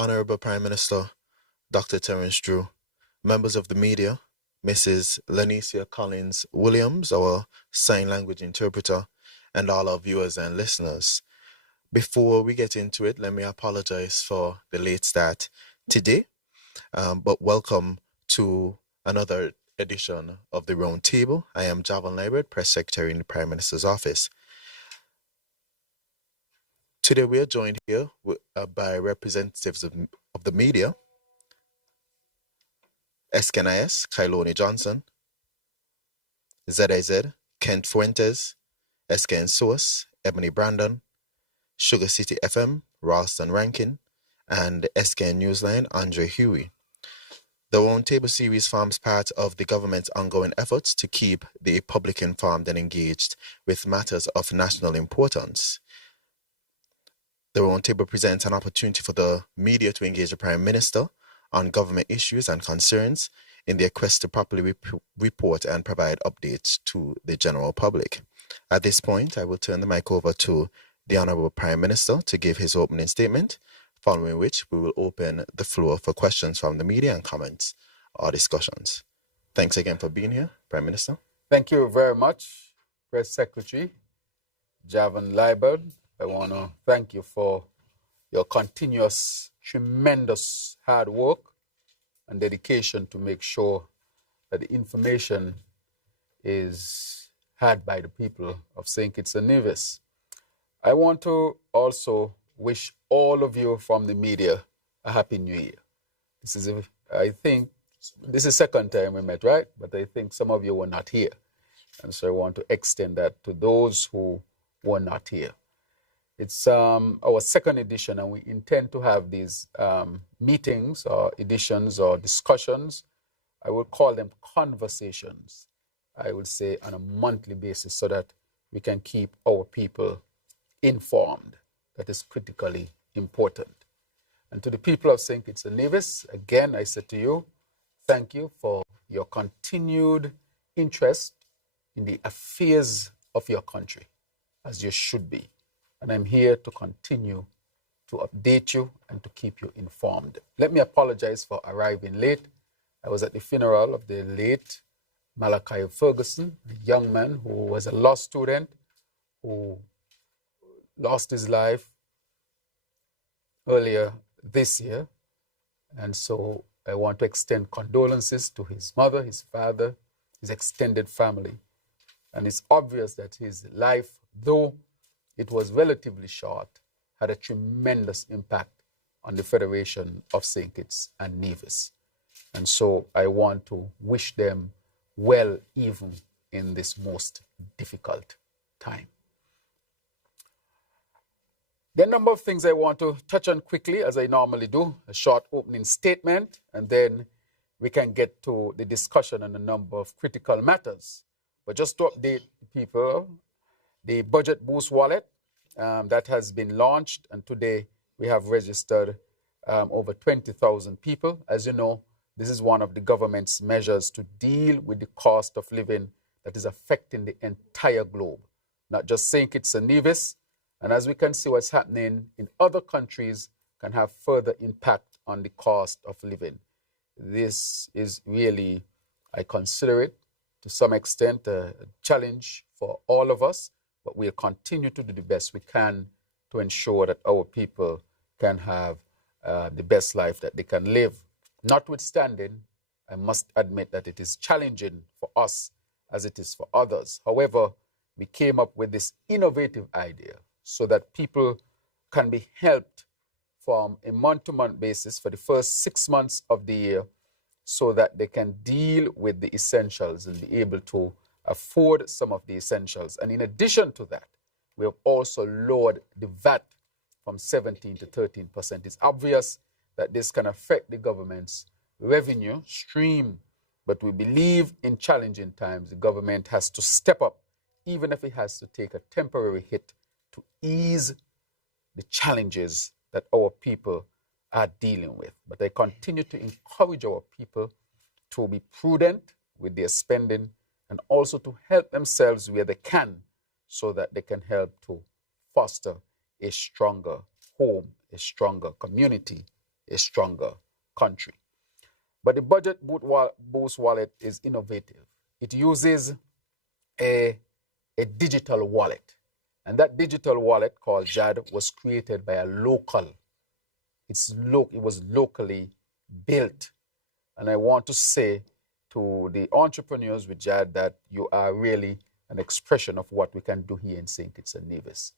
Honorable Prime Minister Dr. Terrance Drew, members of the media, Mrs. Lanicia Collins Williams, our sign language interpreter, and all our viewers and listeners. Before we get into it, let me apologize for the late start today, but welcome to another edition of the Roundtable. I am Javan Liebert, Press Secretary in the Prime Minister's Office. Today we are joined here by representatives of the media, SKNIS, Kailoni Johnson, ZIZ, Kent Fuentes, SKN Source, Ebony Brandon, Sugar City FM, Ralston Rankin, and SKN Newsline, Andre Huey. The Roundtable series forms part of the government's ongoing efforts to keep the public informed and engaged with matters of national importance. The Roundtable presents an opportunity for the media to engage the Prime Minister on government issues and concerns in their quest to properly report and provide updates to the general public. At this point, I will turn the mic over to the Honourable Prime Minister to give his opening statement, following which we will open the floor for questions from the media and comments or discussions. Thanks again for being here, Prime Minister. Thank you very much, Press Secretary Javan Liebert. I want to thank you for your continuous, tremendous hard work and dedication to make sure that the information is had by the people of St. Kitts and Nevis. I want to also wish all of you from the media a Happy New Year. I think this is the second time we met, right? But I think some of you were not here. And so I want to extend that to those who were not here. It's our second edition, and we intend to have these meetings or editions or discussions. I will call them conversations, I would say, on a monthly basis so that we can keep our people informed. That is critically important. And to the people of St. Kitts and Nevis, again, I say to you, thank you for your continued interest in the affairs of your country, as you should be. And I'm here to continue to update you and to keep you informed. Let me apologize for arriving late. I was at the funeral of the late Malachi Ferguson, a young man who was a law student who lost his life earlier this year. And so I want to extend condolences to his mother, his father, his extended family. And it's obvious that his life, though it was relatively short, had a tremendous impact on the Federation of St. Kitts and Nevis. And so I want to wish them well even in this most difficult time. There are a number of things I want to touch on quickly, as I normally do, a short opening statement, and then we can get to the discussion on a number of critical matters. But just to update people, the Budget Boost wallet that has been launched, and today we have registered over 20,000 people. As you know, this is one of the government's measures to deal with the cost of living that is affecting the entire globe, not just St. Kitts and Nevis. And as we can see, what's happening in other countries can have further impact on the cost of living. This is really, I consider it to some extent a challenge for all of us, but we'll continue to do the best we can to ensure that our people can have the best life that they can live. Notwithstanding, I must admit that it is challenging for us as it is for others. However, we came up with this innovative idea so that people can be helped from a month-to-month basis for the first 6 months of the year so that they can deal with the essentials and be able to afford some of the essentials. And in addition to that, we have also lowered the VAT from 17 to 13%. It's obvious that this can affect the government's revenue stream, but we believe in challenging times, the government has to step up, even if it has to take a temporary hit to ease the challenges that our people are dealing with. But I continue to encourage our people to be prudent with their spending and also to help themselves where they can so that they can help to foster a stronger home, a stronger community, a stronger country. But the Budget Boost wallet is innovative. It uses a digital wallet. And that digital wallet called JAD was created by a local. It was locally built. And I want to say to the entrepreneurs with JAD that you are really an expression of what we can do here in St. Kitts and Nevis.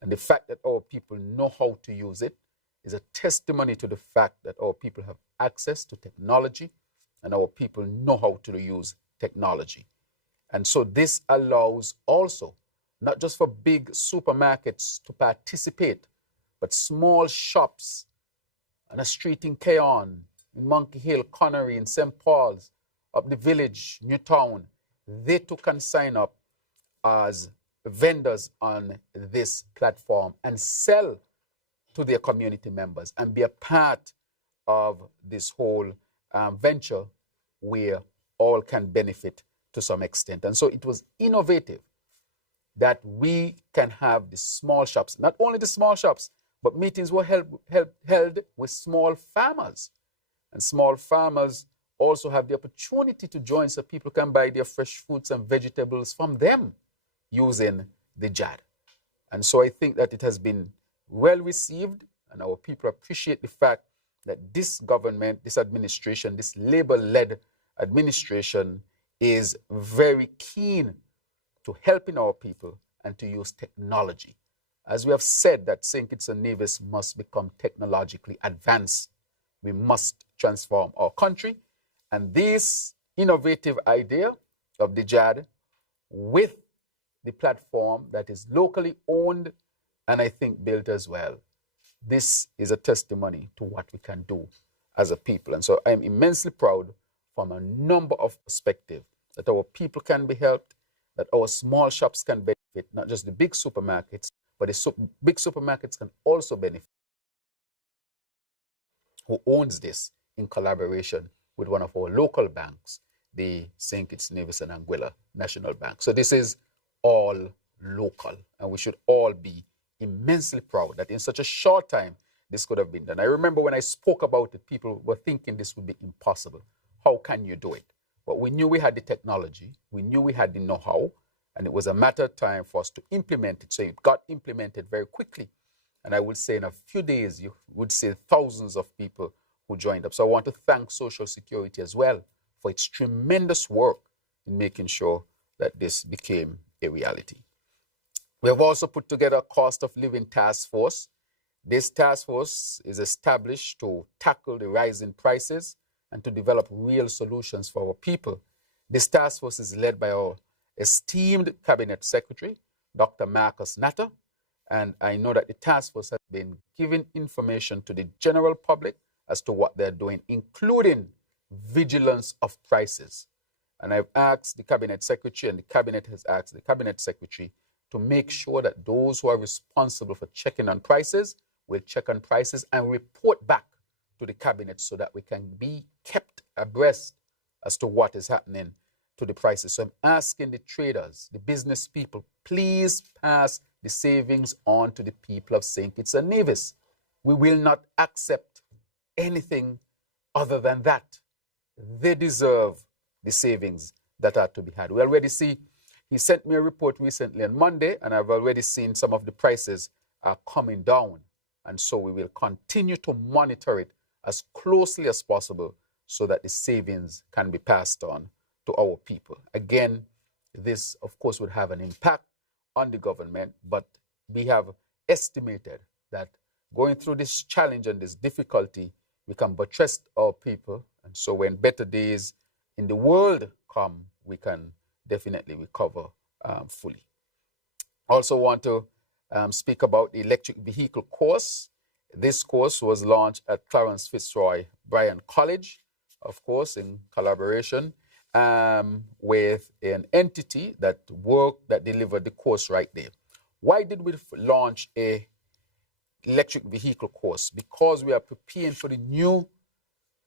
And the fact that our people know how to use it is a testimony to the fact that our people have access to technology and our people know how to use technology. And so this allows also, not just for big supermarkets to participate, but small shops on a street in Keon, in Monkey Hill, Connery, in St. Paul's, up the village, Newtown, they too can sign up as vendors on this platform and sell to their community members and be a part of this whole venture where all can benefit to some extent. And so it was innovative that we can have the small shops, not only the small shops, but meetings were held with small farmers. And small farmers also have the opportunity to join so people can buy their fresh fruits and vegetables from them using the JAD. And so I think that it has been well received, and our people appreciate the fact that this government, this administration, this Labour-led administration is very keen to helping our people and to use technology. As we have said, that St. Kitts and Nevis must become technologically advanced. We must transform our country. And this innovative idea of the JAD with the platform that is locally owned and I think built as well, this is a testimony to what we can do as a people. And so I'm immensely proud from a number of perspectives that our people can be helped, that our small shops can benefit, not just the big supermarkets, but the big supermarkets can also benefit. Who owns this in collaboration with one of our local banks, the St. Kitts, Nevis and Anguilla National Bank. So this is all local, and we should all be immensely proud that in such a short time this could have been done. I remember when I spoke about it, people were thinking this would be impossible. How can you do it? But we knew we had the technology, we knew we had the know-how, and it was a matter of time for us to implement it. So it got implemented very quickly. And I would say in a few days, you would see thousands of people who joined up. So I want to thank Social Security as well for its tremendous work in making sure that this became a reality. We have also put together a cost of living task force. This task force is established to tackle the rising prices and to develop real solutions for our people. This task force is led by our esteemed Cabinet Secretary, Dr. Marcus Natter, and I know that the task force has been giving information to the general public as to what they're doing, including vigilance of prices. And I've asked the Cabinet Secretary, and the Cabinet has asked the Cabinet Secretary to make sure that those who are responsible for checking on prices will check on prices and report back to the Cabinet so that we can be kept abreast as to what is happening to the prices. So I'm asking the traders, the business people, please pass the savings on to the people of St. Kitts and Nevis. We will not accept anything other than that. They deserve the savings that are to be had. We already see, he sent me a report recently on Monday, and I've already seen some of the prices are coming down. And so we will continue to monitor it as closely as possible so that the savings can be passed on to our people. Again, this, of course, would have an impact on the government, but we have estimated that going through this challenge and this difficulty, we can buttress our people. And so when better days in the world come, we can definitely recover fully. Also want to speak about the electric vehicle course. This course was launched at Clarence Fitzroy Bryan College, of course, in collaboration with an entity that delivered the course right there. Why did we launch a electric vehicle course? Because we are preparing for the new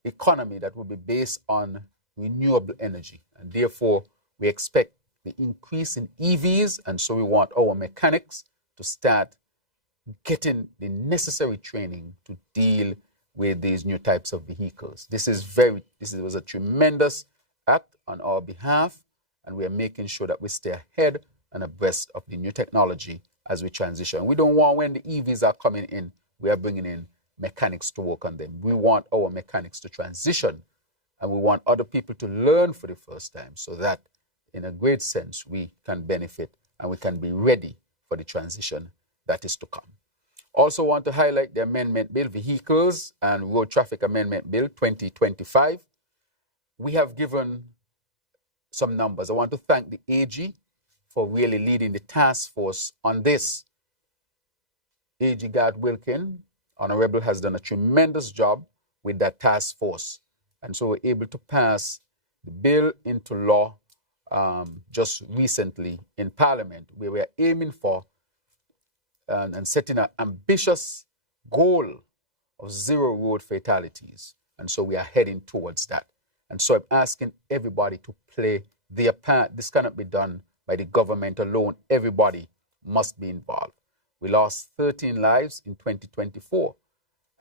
economy that will be based on renewable energy. And therefore, we expect the increase in EVs. And so we want our mechanics to start getting the necessary training to deal with these new types of vehicles. This was a tremendous act on our behalf, and we are making sure that we stay ahead and abreast of the new technology as we transition. We don't want, when the EVs are coming in, we are bringing in mechanics to work on them. We want our mechanics to transition, and we want other people to learn for the first time, so that in a great sense we can benefit and we can be ready for the transition that is to come. Also want to highlight the Amendment Bill, Vehicles and Road Traffic Amendment Bill 2025. We have given some numbers. I want to thank the AG for really leading the task force on this. AG Gad Wilkin, Honorable, has done a tremendous job with that task force. And so we're able to pass the bill into law just recently in Parliament, where we are aiming for and setting an ambitious goal of 0 road fatalities. And so we are heading towards that. And so I'm asking everybody to play their part. This cannot be done by the government alone. Everybody must be involved. We lost 13 lives in 2024.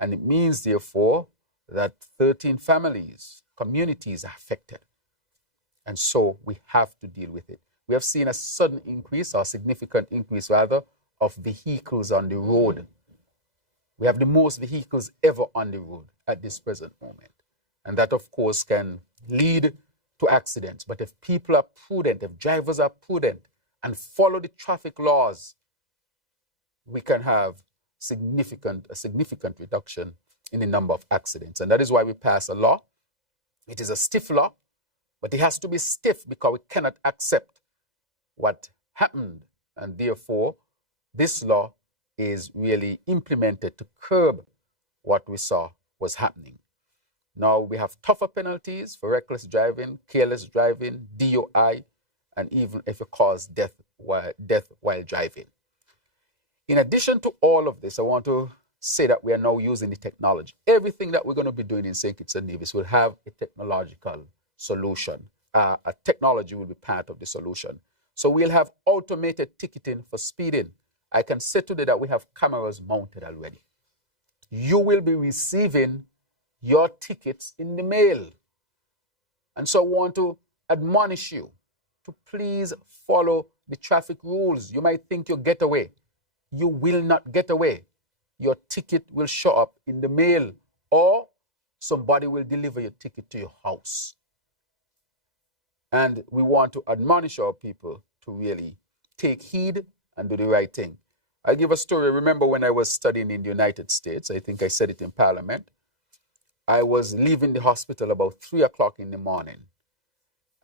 And it means, therefore, that 13 families, communities are affected. And so we have to deal with it. We have seen a sudden increase, or significant increase rather, of vehicles on the road. We have the most vehicles ever on the road at this present moment. And that, of course, can lead to accidents. But if people are prudent, if drivers are prudent and follow the traffic laws, we can have a significant reduction in the number of accidents. And that is why we pass a law. It is a stiff law, but it has to be stiff because we cannot accept what happened. And therefore, this law is really implemented to curb what we saw was happening. Now we have tougher penalties for reckless driving, careless driving, DUI, and even if it causes death while driving. In addition to all of this, I want to say that we are now using the technology. Everything that we're going to be doing in St. Kitts and Nevis will have a technological solution. A technology will be part of the solution. So we'll have automated ticketing for speeding. I can say today that we have cameras mounted already. You will be receiving your tickets in the mail. And so I want to admonish you to please follow the traffic rules. You might think you'll get away. You will not get away. Your ticket will show up in the mail, or somebody will deliver your ticket to your house. And we want to admonish our people to really take heed and do the right thing. I'll give a story. Remember when I was studying in the United States, I think I said it in Parliament, I was leaving the hospital about 3 o'clock in the morning.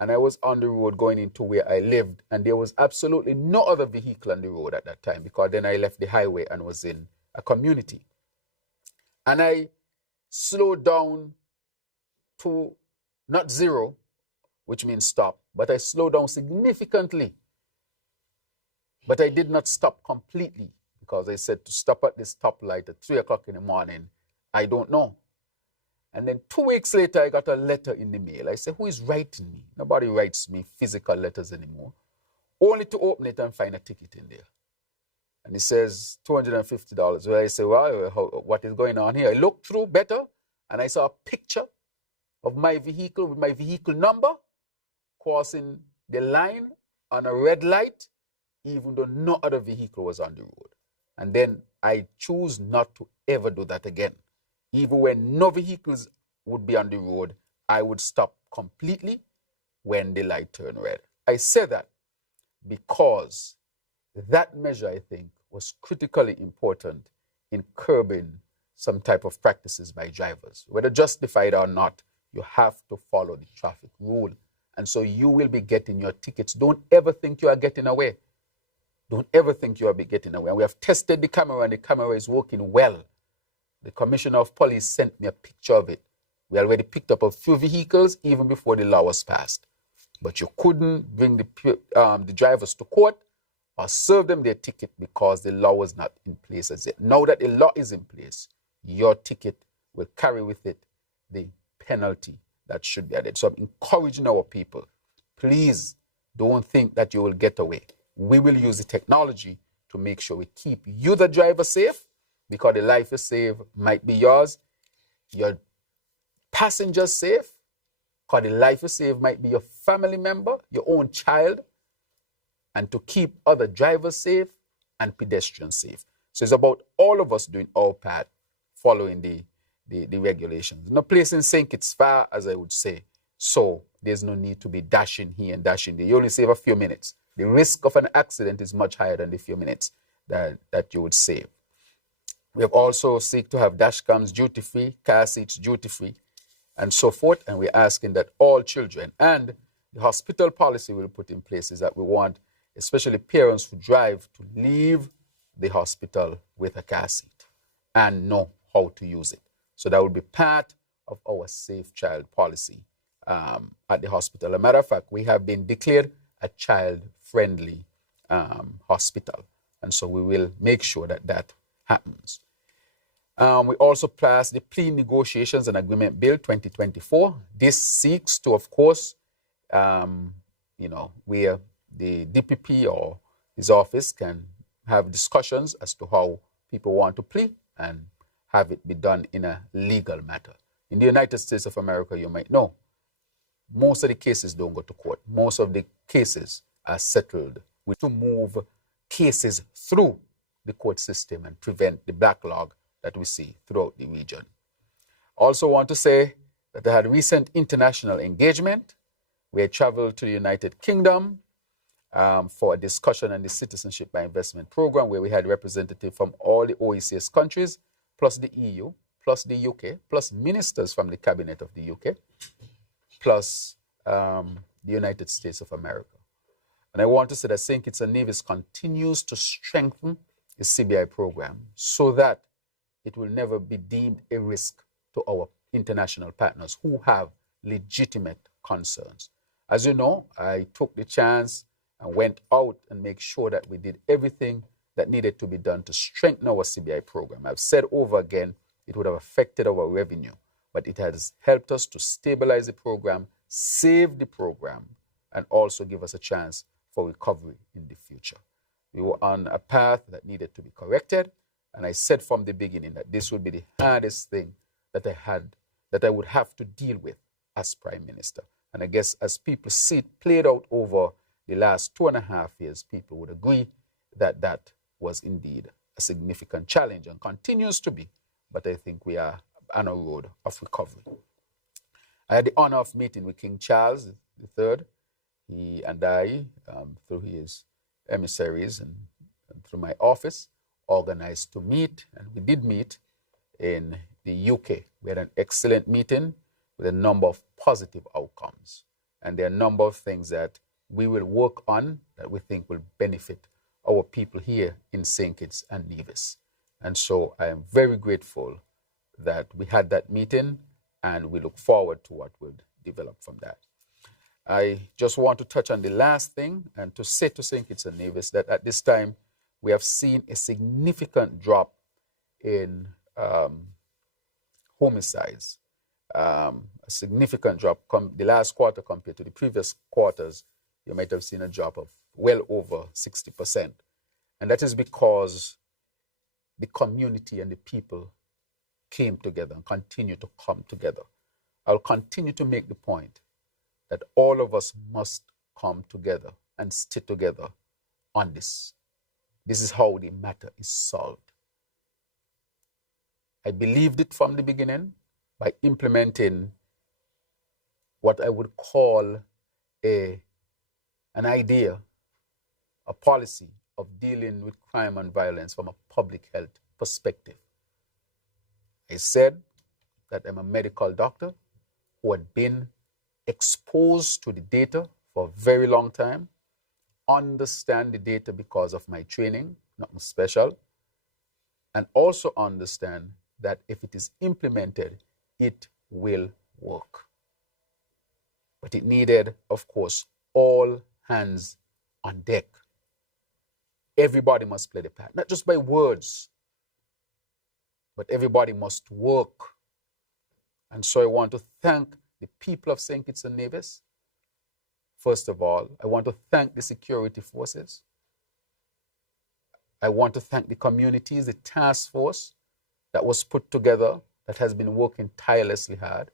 And I was on the road going into where I lived, and there was absolutely no other vehicle on the road at that time, because then I left the highway and was in a community. And I slowed down to not 0, which means stop, but I slowed down significantly. But I did not stop completely, because I said to stop at this stoplight at 3 o'clock in the morning, I don't know. And then 2 weeks later, I got a letter in the mail. I said, who is writing me? Nobody writes me physical letters anymore. Only to open it and find a ticket in there. And it says $250. Well, I said, well, what is going on here? I looked through better, and I saw a picture of my vehicle with my vehicle number crossing the line on a red light, even though no other vehicle was on the road. And then I choose not to ever do that again. Even when no vehicles would be on the road, I would stop completely when the light turned red. I say that because that measure, I think, was critically important in curbing some type of practices by drivers. Whether justified or not, you have to follow the traffic rule. And so you will be getting your tickets. Don't ever think you are getting away. Don't ever think you are getting away. And we have tested the camera, and the camera is working well. The Commissioner of Police sent me a picture of it. We already picked up a few vehicles even before the law was passed. But you couldn't bring the drivers to court or serve them their ticket because the law was not in place as yet. Now that the law is in place, your ticket will carry with it the penalty that should be added. So I'm encouraging our people, please don't think that you will get away. We will use the technology to make sure we keep you, the driver, safe, because the life you save might be yours. your passengers safe, because the life you save might be your family member, your own child, and to keep other drivers safe and pedestrians safe. So it's about all of us doing our part, following the regulations. No place in St. Kitts far, as I would say. So there's no need to be dashing here and dashing there. You only save a few minutes. The risk of an accident is much higher than the few minutes that you would save. We have also seek to have dash cams duty-free, car seats duty-free, and so forth. And we're asking that all children, and the hospital policy we'll put in place is that we want, especially parents who drive, to leave the hospital with a car seat and know how to use it. So that will be part of our Safe Child policy at the hospital. As a matter of fact, we have been declared a child-friendly hospital. And so we will make sure that that happens. We also passed the Plea Negotiations and Agreement Bill 2024. This seeks to, of course, where the DPP or his office can have discussions as to how people want to plea and have it be done in a legal matter. In the United States of America, you might know, most of the cases don't go to court. Most of the cases are settled. We to move cases through the court system and prevent the backlog that we see throughout the region. Also want to say that I had recent international engagement. We had traveled to the United Kingdom for a discussion on the Citizenship by Investment Program, where we had representatives from all the OECS countries, plus the EU, plus the UK, plus ministers from the cabinet of the UK, plus the United States of America. And I want to say that St. Kitts and Nevis continues to strengthen the CBI program so that it will never be deemed a risk to our international partners who have legitimate concerns. As you know, I took the chance and went out and make sure that we did everything that needed to be done to strengthen our CBI program. I've said over again, it would have affected our revenue, but it has helped us to stabilize the program, save the program, and also give us a chance for recovery in the future. We were on a path that needed to be corrected, and I said from the beginning that this would be the hardest thing that I would have to deal with as Prime Minister. And I guess as people see it played out over the last 2.5 years, people would agree that that was indeed a significant challenge and continues to be. But I think we are on a road of recovery. I had the honor of meeting with King Charles III. He and I, through his emissaries and through my office, organized to meet, and we did meet in the UK. We had an excellent meeting with a number of positive outcomes. And there are a number of things that we will work on that we think will benefit our people here in St. Kitts and Nevis. And so I am very grateful that we had that meeting, and we look forward to what will develop from that. I just want to touch on the last thing and to say to St. Kitts and Nevis that at this time, we have seen a significant drop in homicides, a significant drop. The last quarter compared to the previous quarters, you might have seen a drop of well over 60%. And that is because the community and the people came together and continue to come together. I'll continue to make the point that all of us must come together and stick together on this. This is how the matter is solved. I believed it from the beginning by implementing what I would call an idea, a policy of dealing with crime and violence from a public health perspective. I said that I'm a medical doctor who had been exposed to the data for a very long time, understand the data because of my training, nothing special, and also understand that if it is implemented, it will work. But it needed, of course, all hands on deck. Everybody must play the part, not just by words, but everybody must work. And so I want to thank the people of St. Kitts and Nevis. First of all, I want to thank the security forces. I want to thank the communities, the task force that was put together that has been working tirelessly hard.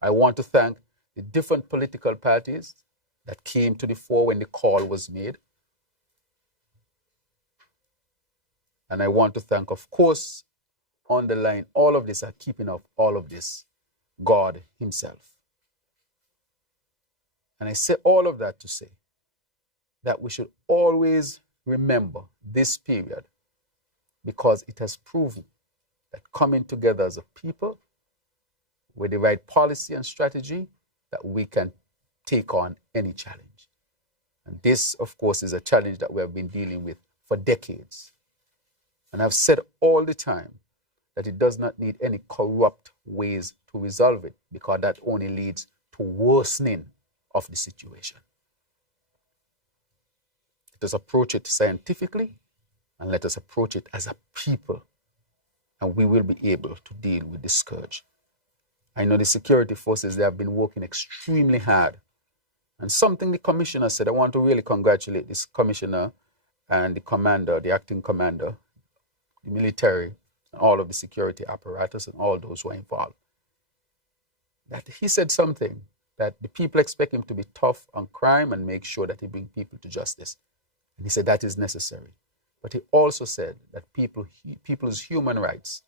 I want to thank the different political parties that came to the fore when the call was made. And I want to thank, of course, underline all of this and keeping up all of this, God himself. And I say all of that to say that we should always remember this period, because it has proven that coming together as a people with the right policy and strategy, that we can take on any challenge. And this, of course, is a challenge that we have been dealing with for decades. And I've said all the time that it does not need any corrupt ways to resolve it, because that only leads to worsening of the situation. Let us approach it scientifically, and let us approach it as a people, and we will be able to deal with this scourge. I know the security forces, they have been working extremely hard. And something the commissioner said, I want to really congratulate this commissioner and the commander, the acting commander, the military, and all of the security apparatus and all those who are involved. That he said something, that the people expect him to be tough on crime and make sure that he brings people to justice. And he said that is necessary. But he also said that people's human rights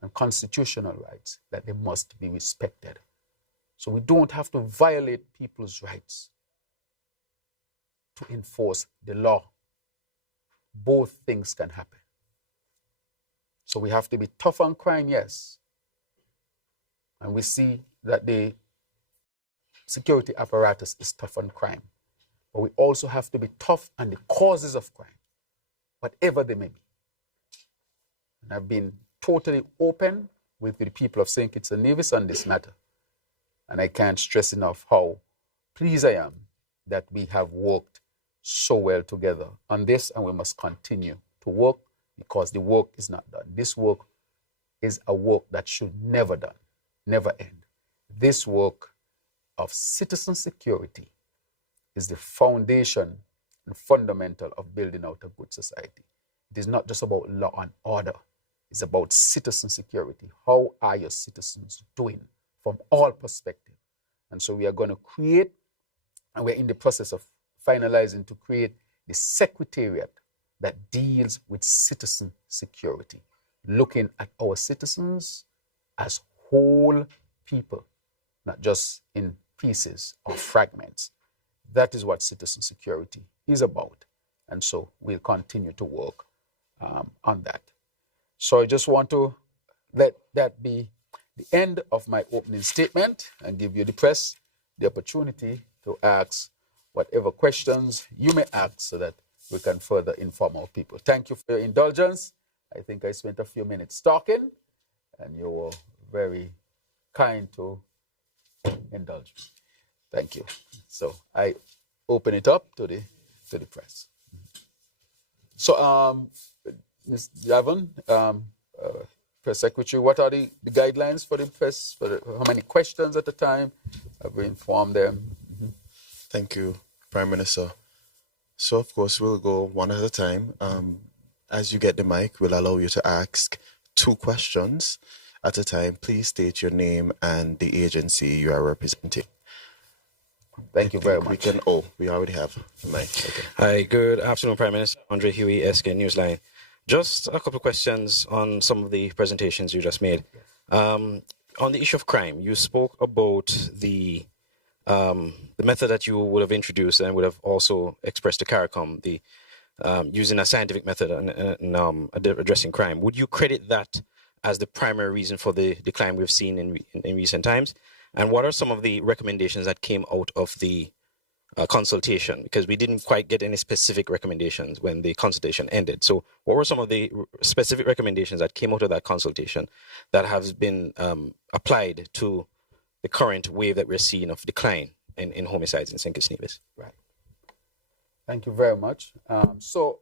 and constitutional rights, that they must be respected. So we don't have to violate people's rights to enforce the law. Both things can happen. So we have to be tough on crime, yes. And we see that the security apparatus is tough on crime. But we also have to be tough on the causes of crime, whatever they may be. And I've been totally open with the people of St. Kitts and Nevis on this matter. And I can't stress enough how pleased I am that we have worked so well together on this, and we must continue to work, because the work is not done. This work is a work that should never done, never end. This work of citizen security is the foundation and fundamental of building out a good society. It is not just about law and order. It's about citizen security. How are your citizens doing from all perspectives? And so we are going to create, and we're in the process of finalizing to create the secretariat that deals with citizen security, looking at our citizens as whole people, not just in pieces or fragments. That is what citizen security is about. And so we'll continue to work on that. So I just want to let that be the end of my opening statement and give you, the press, the opportunity to ask whatever questions you may ask so that we can further inform our people. Thank you for your indulgence. I think I spent a few minutes talking, and you were very kind to indulge me. Thank you. So I open it up to the press. So, Ms. Javon, Press Secretary, what are the guidelines for the press? How many questions at a time? Have we informed them? Mm-hmm. Thank you, Prime Minister. So, of course, we'll go one at a time. As you get the mic, we'll allow you to ask 2 questions at a time. Please state your name and the agency you are representing. Thank you very much. We already have the mic. Okay. Hi, good afternoon, Prime Minister. Andre Huey, SK Newsline. Just a couple of questions on some of the presentations you just made. On the issue of crime, you spoke about the method that you would have introduced and would have also expressed to CARICOM, the using a scientific method in addressing crime. Would you credit that as the primary reason for the decline we've seen in recent times? And what are some of the recommendations that came out of the consultation? Because we didn't quite get any specific recommendations when the consultation ended. So what were some of the specific recommendations that came out of that consultation that have been applied to the current wave that we're seeing of decline in homicides in St. Kitts Nevis? Right. Thank you very much. So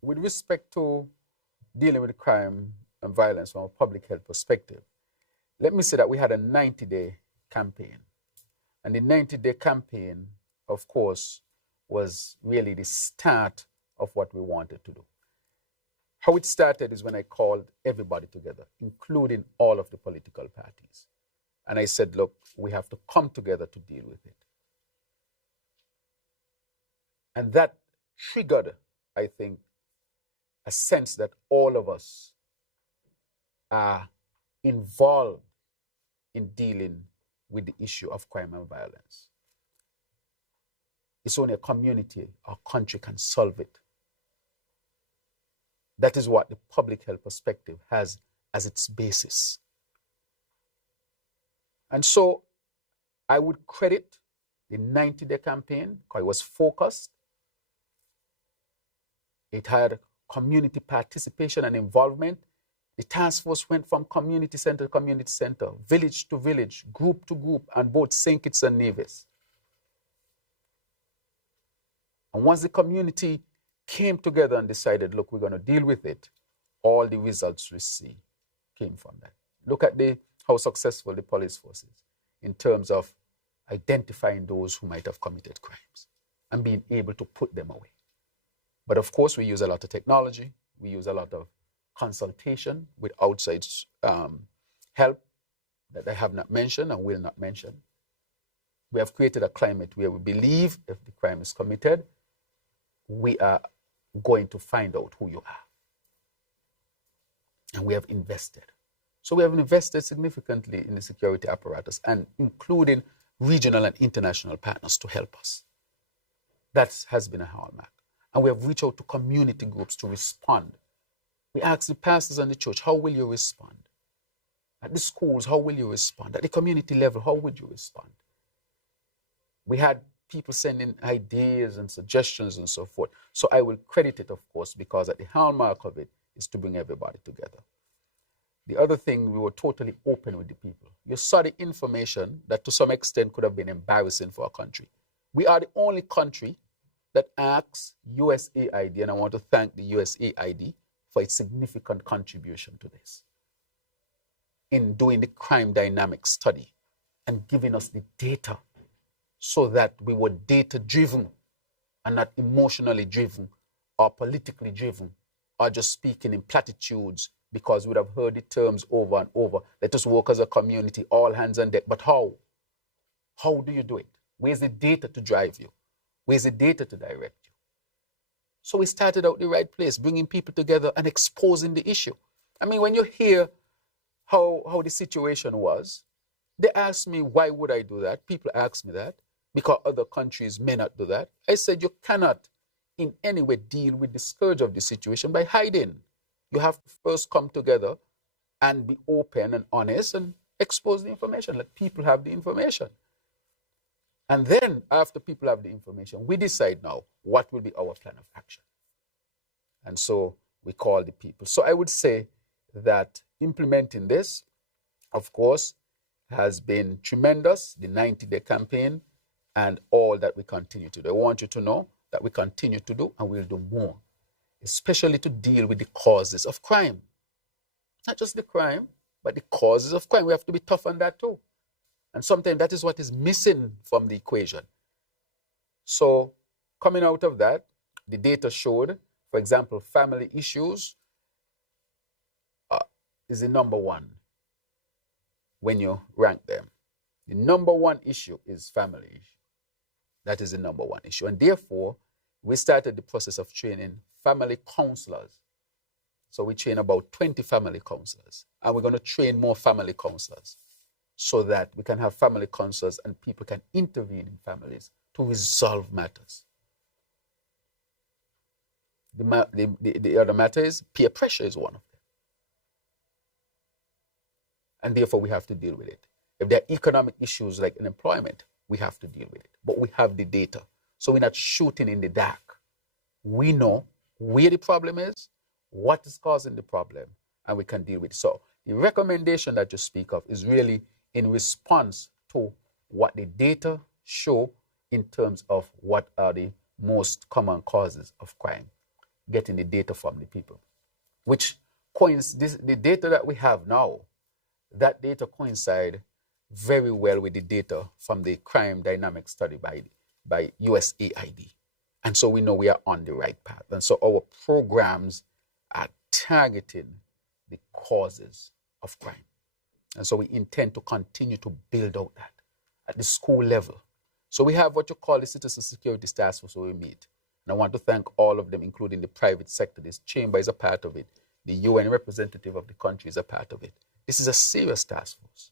with respect to dealing with crime and violence from a public health perspective, let me say that we had a 90-day campaign. And the 90-day campaign, of course, was really the start of what we wanted to do. How it started is when I called everybody together, including all of the political parties. And I said, look, we have to come together to deal with it. And that triggered, I think, a sense that all of us are involved in dealing with the issue of crime and violence. It's only a community or country can solve it. That is what the public health perspective has as its basis. And so I would credit the 90-day campaign because it was focused. It had community participation and involvement. The task force went from community center to community center, village to village, group to group, and both St. Kitts and Nevis. And once the community came together and decided, look, we're going to deal with it, all the results we see came from that. Look at how successful the police force is in terms of identifying those who might have committed crimes and being able to put them away. But of course, we use a lot of technology. We use a lot of consultation with outside help that I have not mentioned and will not mention. We have created a climate where we believe if the crime is committed, we are going to find out who you are. And we have invested. So we have invested significantly in the security apparatus and including regional and international partners to help us. That has been a hallmark. And we have reached out to community groups to respond. We asked the pastors and the church, how will you respond? At the schools, how will you respond? At the community level, how would you respond? We had people sending ideas and suggestions and so forth. So I will credit it, of course, because at the hallmark of it is to bring everybody together. The other thing, we were totally open with the people. You saw the information that to some extent could have been embarrassing for our country. We are the only country that asks USAID, and I want to thank the USAID for its significant contribution to this, in doing the crime dynamic study and giving us the data so that we were data-driven and not emotionally driven or politically driven or just speaking in platitudes because we would have heard the terms over and over. Let us work as a community, all hands on deck. But how? How do you do it? Where's the data to drive you? Where's the data to direct you? So we started out the right place, bringing people together and exposing the issue. I mean, when you hear how the situation was, they asked me, why would I do that? People ask me that because other countries may not do that. I said, you cannot in any way deal with the scourge of the situation by hiding. You have to first come together and be open and honest and expose the information. Let people have the information. And then after people have the information, we decide now what will be our plan of action. And so we call the people. So I would say that implementing this, of course, has been tremendous, the 90-day campaign and all that we continue to do. I want you to know that we continue to do and we'll do more, especially to deal with the causes of crime. Not just the crime, but the causes of crime. We have to be tough on that too. And sometimes that is what is missing from the equation. So coming out of that, the data showed, for example, family issues is the number one when you rank them. The number one issue is family issue. That is the number one issue. And therefore, we started the process of training family counselors. So we train about 20 family counselors. And we're going to train more family counselors so that we can have family counselors and people can intervene in families to resolve matters. The other matter is peer pressure is one of them. And therefore, we have to deal with it. If there are economic issues like unemployment, we have to deal with it. But we have the data. So we're not shooting in the dark. We know where the problem is, what is causing the problem, and we can deal with it. So the recommendation that you speak of is really in response to what the data show in terms of what are the most common causes of crime, getting the data from the people, which the data that we have now, that data coincide very well with the data from the crime dynamic study by USAID. And so we know we are on the right path. And so our programs are targeting the causes of crime. And so we intend to continue to build out that at the school level. So we have what you call the Citizen Security Task Force where we meet. And I want to thank all of them, including the private sector. This chamber is a part of it. The UN representative of the country is a part of it. This is a serious task force.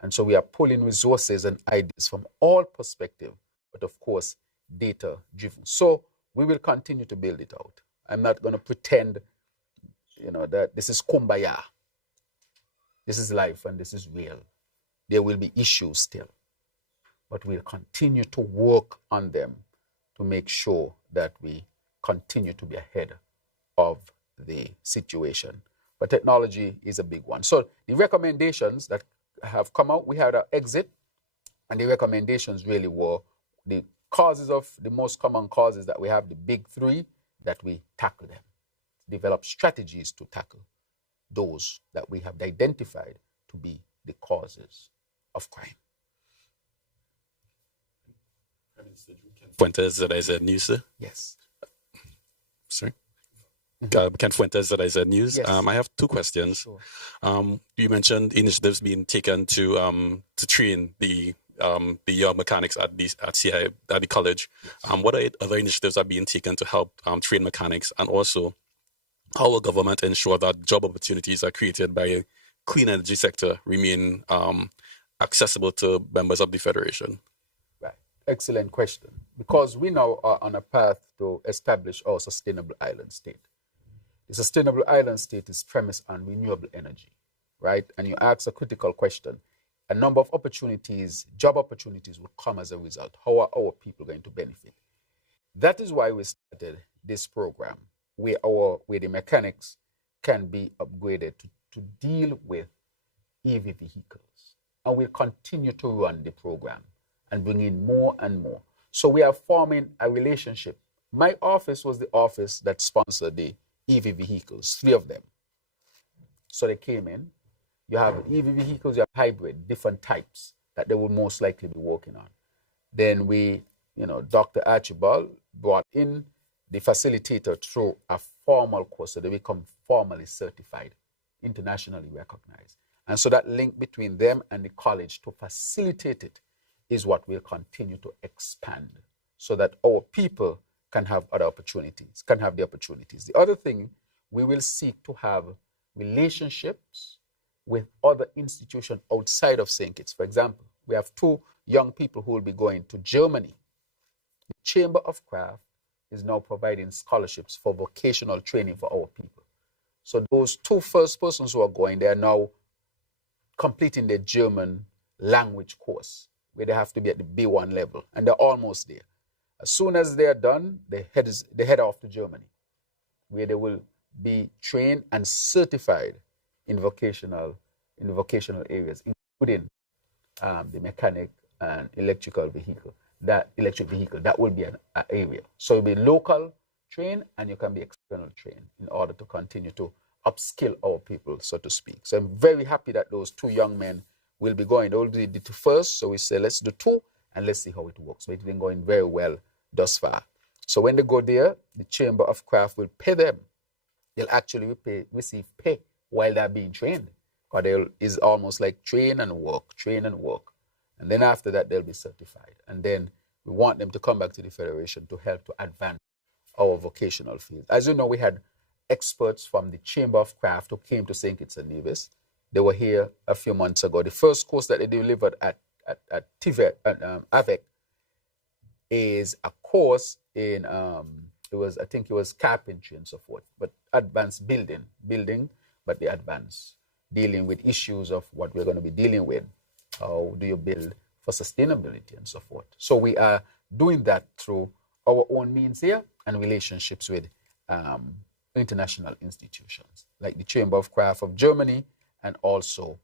And so we are pulling resources and ideas from all perspectives, but of course, data-driven. So we will continue to build it out. I'm not going to pretend, that this is kumbaya. This is life and this is real. There will be issues still, but we'll continue to work on them to make sure that we continue to be ahead of the situation. But technology is a big one. So the recommendations that have come out, we had an exit, and the recommendations really were the most common causes that we have, the big three, that we tackle them. Develop strategies to tackle those that we have identified to be the causes of crime. Fuentes, that is news, sir? Yes. Sorry? Ken Fuentes, that is news. Yes. I have two questions. Sure. You mentioned initiatives being taken to train the young mechanics at the college. Yes. What other initiatives are being taken to help train mechanics, and also how will government ensure that job opportunities are created by a clean energy sector remain accessible to members of the Federation? Right. Excellent question. Because we now are on a path to establish our sustainable island state. The sustainable island state is premised on renewable energy, right? And you ask a critical question. A number of opportunities, job opportunities will come as a result. How are our people going to benefit? That is why we started this program where the mechanics can be upgraded to deal with EV vehicles. And we'll continue to run the program and bring in more and more. So we are forming a relationship. My office was the office that sponsored the EV vehicles, 3 of them. So they came in. You have EV vehicles, you have hybrid, different types that they will most likely be working on. Then Dr. Archibald brought in the facilitator through a formal course so they become formally certified, internationally recognized. And so that link between them and the college to facilitate it is what we'll continue to expand so that our people can have other opportunities, can have the opportunities. The other thing, we will seek to have relationships with other institutions outside of St. Kitts. For example, we have 2 young people who will be going to Germany. The Chamber of Craft is now providing scholarships for vocational training for our people. So those 2 first persons who are going, they are now completing their German language course, where they have to be at the B1 level, and they're almost there. As soon as they are done, they head off to Germany, where they will be trained and certified in vocational areas, including the mechanic and electric vehicle. That will be an area. So you'll be local trained and you can be external trained in order to continue to upskill our people, so to speak. So I'm very happy that those 2 young men will be going. They will be the 2 first, so we say let's do 2 and let's see how it works. So it's been going very well thus far. So when they go there, the Chamber of Craft will pay them. They'll actually receive pay while they're being trained. Because it's almost like train and work. And then after that, they'll be certified. And then we want them to come back to the Federation to help to advance our vocational field. As you know, we had experts from the Chamber of Craft who came to St. Kitts and Nevis. They were here a few months ago. The first course that they delivered at AVEC is a course in, I think it was carpentry and so forth, but advanced building, but the advanced, dealing with issues of what we're going to be dealing with. How do you build for sustainability and so forth? So we are doing that through our own means here and relationships with international institutions like the Chamber of Craft of Germany, and also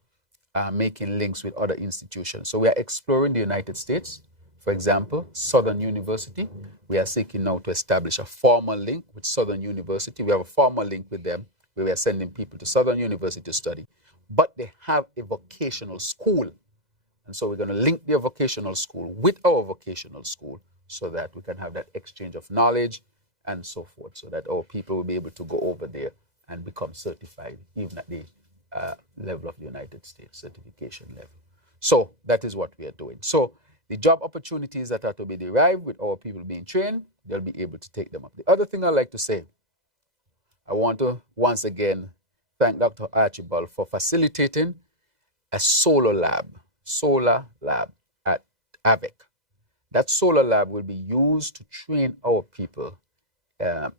making links with other institutions. So we are exploring the United States. For example, Southern University. We are seeking now to establish a formal link with Southern University. We have a formal link with them where we are sending people to Southern University to study. But they have a vocational school. And so we're going to link their vocational school with our vocational school so that we can have that exchange of knowledge and so forth, so that our people will be able to go over there and become certified, even at the level of the United States certification level. So that is what we are doing. So the job opportunities that are to be derived with our people being trained, they'll be able to take them up. The other thing I'd like to say, I want to once again thank Dr. Archibald for facilitating a solar lab at AVIC. That solar lab will be used to train our people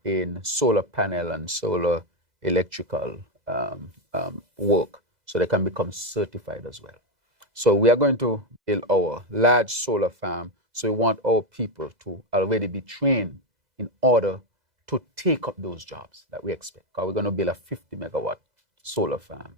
in solar panel and solar electrical work, so they can become certified as well. So we are going to build our large solar farm. So we want our people to already be trained in order to take up those jobs that we expect. Because we're going to build a 50 megawatt solar farm.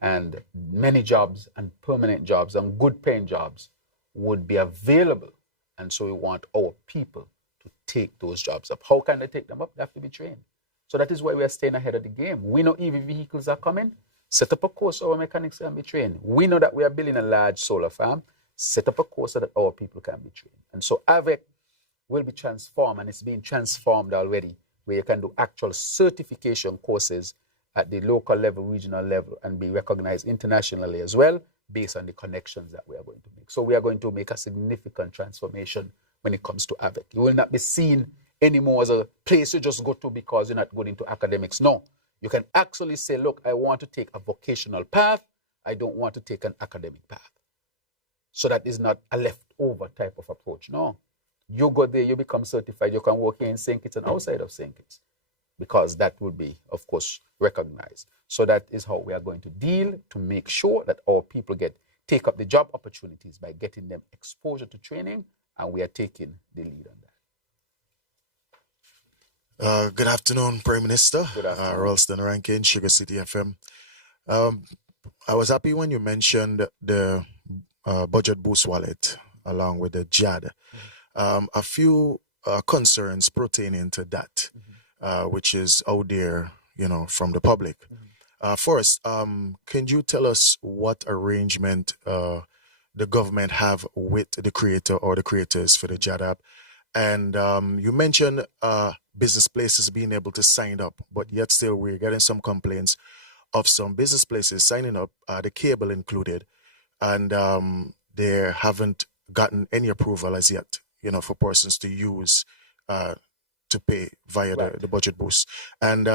And many jobs and permanent jobs and good paying jobs would be available. And so we want our people to take those jobs up. How can they take them up? They have to be trained. So that is why we are staying ahead of the game. We know EV vehicles are coming. Set up a course so our mechanics can be trained. We know that we are building a large solar farm. Set up a course so that our people can be trained. And so AVEC will be transformed, and it's being transformed already, where you can do actual certification courses at the local level, regional level, and be recognized internationally as well, based on the connections that we are going to make. So we are going to make a significant transformation when it comes to AVEC. You will not be seen anymore as a place you just go to because you're not good into academics. No. You can actually say, look, I want to take a vocational path. I don't want to take an academic path. So that is not a leftover type of approach. No. You go there, you become certified. You can work here in St. Kitts and outside of St. Kitts, because that will be, of course, recognized. So that is how we are going to deal to make sure that our people take up the job opportunities by getting them exposure to training, and we are taking the lead on that. Good afternoon, Prime Minister. Good afternoon. Ralston Rankin, Sugar City FM. I was happy when you mentioned the budget boost wallet along with the JAD. A few concerns pertaining to that, which is out there, from the public. First, can you tell us what arrangement the government have with the creator or the creators for the JAD app? And you mentioned business places being able to sign up, but yet still we're getting some complaints of some business places signing up, the cable included, and they haven't gotten any approval as yet, for persons to use to pay via the budget boost. And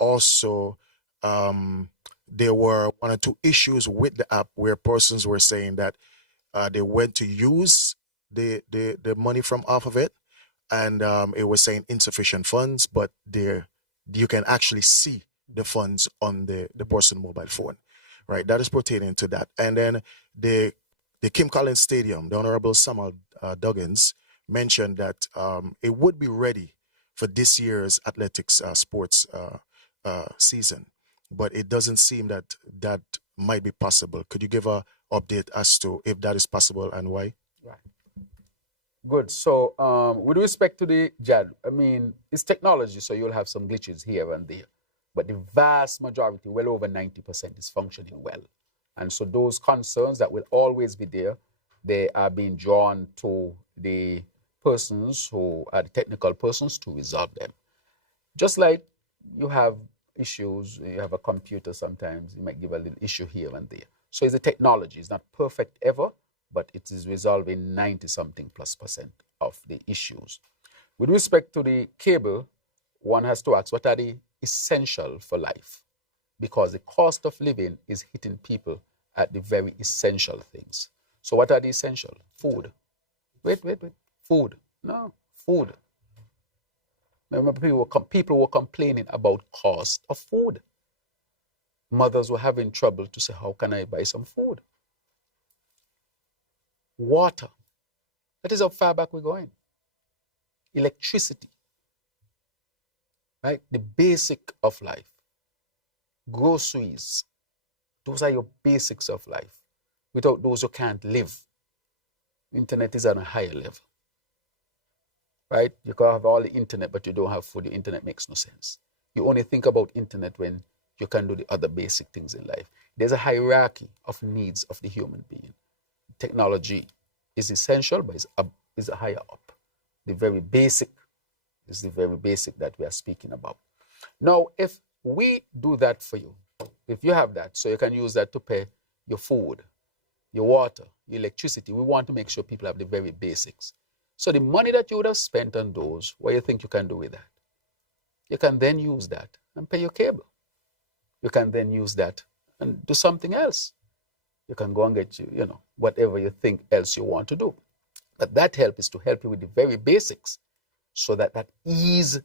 also, there were one or two issues with the app where persons were saying that they went to use the money from off of it, and it was saying insufficient funds, but you can actually see the funds on the person's mobile phone, right? That is pertaining to that. And then the Kim Collins Stadium, the Honorable Samuel Duggins mentioned that it would be ready for this year's athletics sports season, but it doesn't seem that might be possible. Could you give an update as to if that is possible and why? Right. Good. So with respect to the JAD, it's technology, so you'll have some glitches here and there. But the vast majority, well over 90%, is functioning well. And so those concerns that will always be there, they are being drawn to the persons who are the technical persons to resolve them. Just like you have issues, you have a computer sometimes, you might give a little issue here and there. So it's the technology. It's not perfect ever, but it is resolving 90-something+% of the issues. With respect to the cable, one has to ask, what are the essential for life? Because the cost of living is hitting people at the very essential things. So what are the essential? Food. Wait. Food. No, food. Remember, people were complaining about cost of food. Mothers were having trouble to say, how can I buy some food? Water. That is how far back we're going. Electricity. Right? The basic of life. Groceries. Those are your basics of life. Without those, you can't live. Internet is on a higher level. Right? You can have all the internet, but you don't have food. The internet makes no sense. You only think about internet when you can do the other basic things in life. There's a hierarchy of needs of the human being. Technology is essential, but is a higher up. The very basic is the very basic that we are speaking about. Now, if we do that for you. If you have that, so you can use that to pay your food, your water, your electricity. We want to make sure people have the very basics. So the money that you would have spent on those, what do you think you can do with that? You can then use that and pay your cable. You can then use that and do something else. You can go and get whatever you think else you want to do. But that help is to help you with the very basics so that ease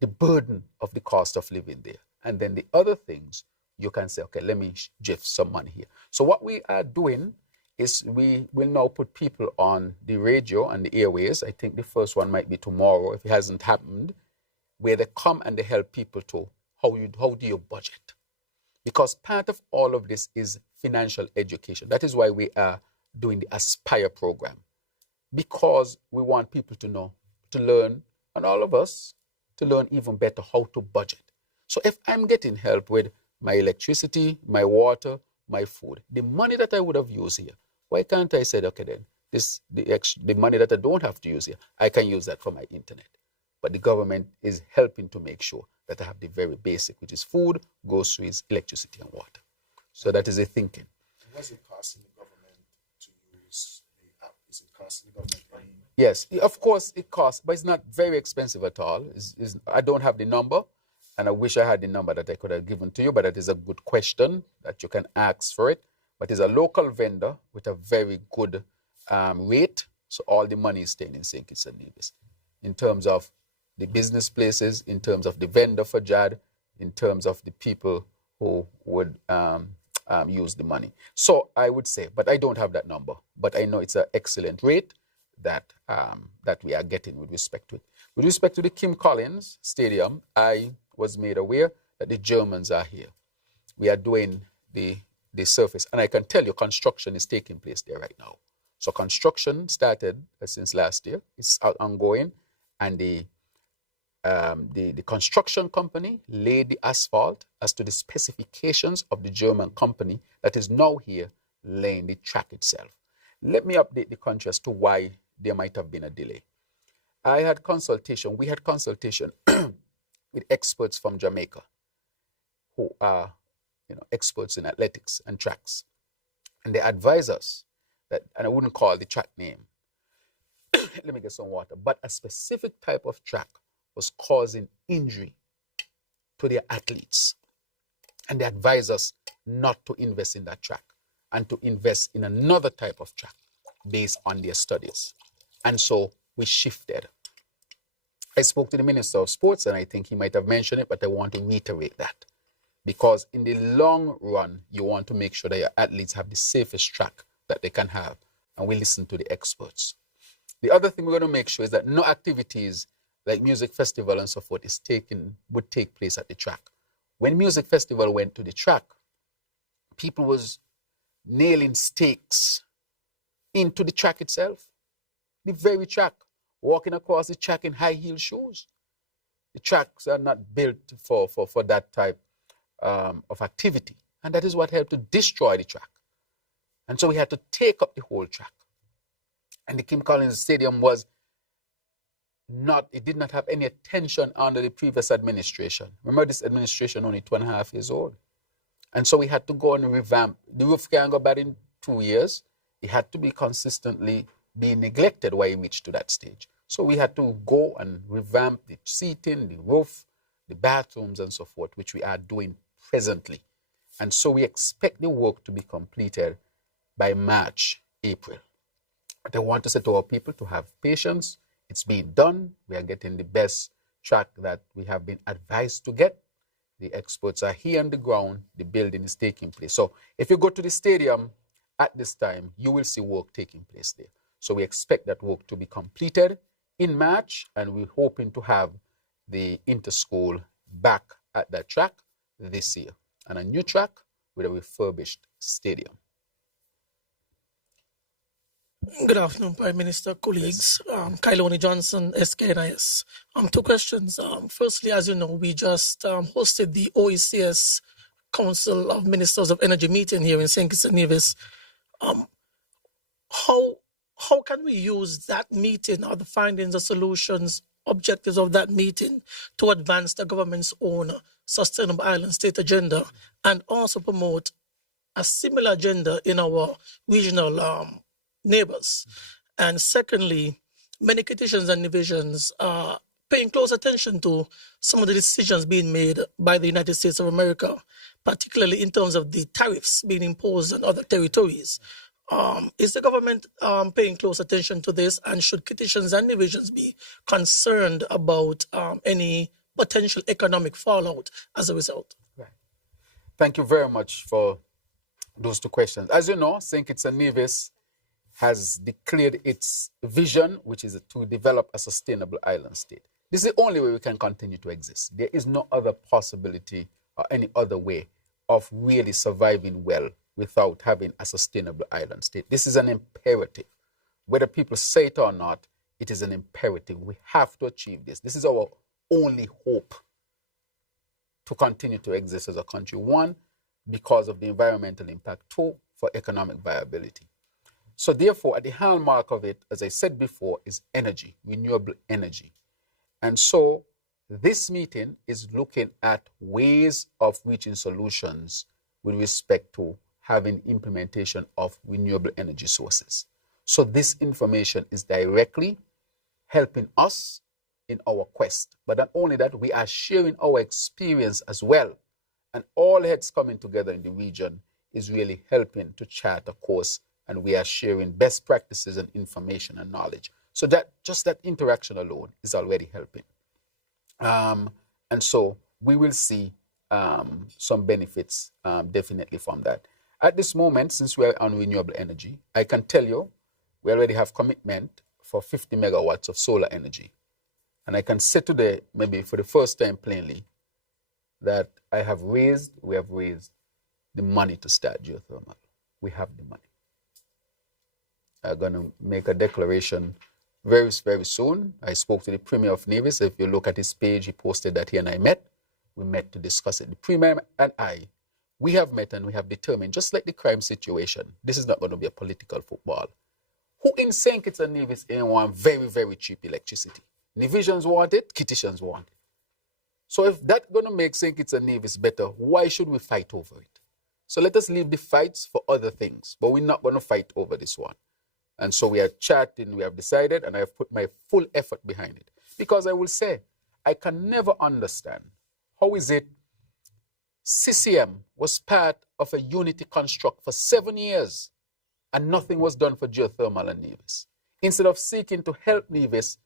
the burden of the cost of living there. And then the other things, you can say, okay, let me shift some money here. So what we are doing is we will now put people on the radio and the airways. I think the first one might be tomorrow, if it hasn't happened, where they come and they help people to how do you budget? Because part of all of this is financial education. That is why we are doing the Aspire program, because we want people to know, to learn, and all of us to learn even better how to budget. So if I'm getting help with my electricity, my water, my food, the money that I would have used here, why can't I say, okay then, the money that I don't have to use here, I can use that for my internet. But the government is helping to make sure that I have the very basic, which is food, groceries, electricity, and water. So that is the thinking. What's it costing the government to use the app? Is it costing the government money? Yes, of course it costs, but it's not very expensive at all. I don't have the number, and I wish I had the number that I could have given to you, but that is a good question that you can ask for it. But it's a local vendor with a very good rate, so all the money is staying in St. Kitts and Nevis. In terms of the business places, in terms of the vendor for JAD, in terms of the people who would use the money. So I would say, but I don't have that number, but I know it's an excellent rate that we are getting with respect to it. With respect to the Kim Collins Stadium, I was made aware that the Germans are here. We are doing the surface, and I can tell you construction is taking place there right now. So construction started since last year. It's ongoing, and the construction company laid the asphalt as to the specifications of the German company that is now here laying the track itself. Let me update the country as to why there might have been a delay. We had consultation with experts from Jamaica who are experts in athletics and tracks. And they advise us that, and I wouldn't call the track name, let me get some water, but a specific type of track was causing injury to their athletes. And they advise us not to invest in that track and to invest in another type of track based on their studies. And so we shifted. I spoke to the Minister of Sports, and I think he might have mentioned it, but I want to reiterate that. Because in the long run, you want to make sure that your athletes have the safest track that they can have. And we listen to the experts. The other thing we're going to make sure is that no activities like music festival and so forth would take place at the track. When music festival went to the track, people was nailing stakes into the track itself. The very track, walking across the track in high heel shoes. The tracks are not built for that type of activity. And that is what helped to destroy the track. And so we had to take up the whole track. And the Kim Collins Stadium it did not have any attention under the previous administration. Remember, this administration only 2.5 years old. And so we had to go and revamp. The roof can't go bad in 2 years. It had to be consistently being neglected while it reached to that stage. So we had to go and revamp the seating, the roof, the bathrooms, and so forth, which we are doing presently. And so we expect the work to be completed by March, April. But I want to say to our people to have patience. It's being done. We are getting the best track that we have been advised to get. The experts are here on the ground. The building is taking place. So if you go to the stadium at this time, you will see work taking place there. So we expect that work to be completed in March, and we're hoping to have the inter-school back at that track this year. And a new track with a refurbished stadium. Good afternoon, Prime Minister, colleagues. Kyloni Johnson, SKNIS. Two questions. Firstly, as you know, we just hosted the OECS Council of Ministers of Energy meeting here in St. Kitts and Nevis. How can we use that meeting or the findings, the solutions, objectives of that meeting to advance the government's own Sustainable Island State agenda and also promote a similar agenda in our regional neighbors. And secondly, many Kittitians and Nevisians are paying close attention to some of the decisions being made by the United States of America, particularly in terms of the tariffs being imposed on other territories. Is the government paying close attention to this, and should Kittitians and Nevisians be concerned about any potential economic fallout as a result? Right. Thank you very much for those two questions. As you know, St. Kitts and Nevis has declared its vision, which is to develop a sustainable island state. This is the only way we can continue to exist. There is no other possibility or any other way of really surviving well without having a sustainable island state. This is an imperative. Whether people say it or not, it is an imperative. We have to achieve this. This is our only hope to continue to exist as a country. One, because of the environmental impact. Two, for economic viability. So therefore, at the hallmark of it, as I said before, is energy, renewable energy. And so this meeting is looking at ways of reaching solutions with respect to having implementation of renewable energy sources. So this information is directly helping us in our quest. But not only that, we are sharing our experience as well. And all heads coming together in the region is really helping to chart a course, and we are sharing best practices and information and knowledge. So that just that interaction alone is already helping. And so we will see some benefits definitely from that. At this moment, since we're on renewable energy, I can tell you we already have commitment for 50 megawatts of solar energy. And I can say today, maybe for the first time plainly, that we have raised the money to start geothermal. We have the money. I'm going to make a declaration very, very soon. I spoke to the Premier of Nevis. If you look at his page, he posted that he and I met. We met to discuss it. The Premier and I, we have met and we have determined, just like the crime situation, this is not going to be a political football. Who in St. Kitts and Nevis want very, very cheap electricity? Nevisians want it, Kittitians want it. So if that's going to make St. Kitts and Nevis better, why should we fight over it? So let us leave the fights for other things, but we're not going to fight over this one. And so we are chatting, we have decided, and I have put my full effort behind it. Because I will say, I can never understand how is it CCM was part of a unity construct for 7 years and nothing was done for geothermal and Nevis. Instead of seeking to help Nevis,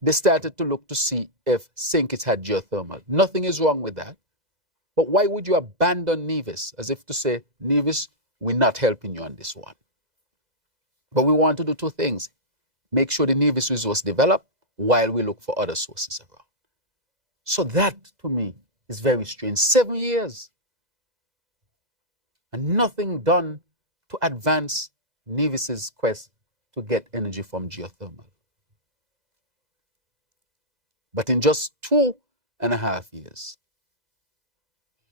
they started to look to see if St. Kitts had geothermal. Nothing is wrong with that. But why would you abandon Nevis? As if to say, Nevis, we're not helping you on this one. But we want to do two things. Make sure the Nevis resource develop while we look for other sources around. So that, to me, is very strange. 7 years. And nothing done to advance Nevis's quest to get energy from geothermal. But in just 2.5 years,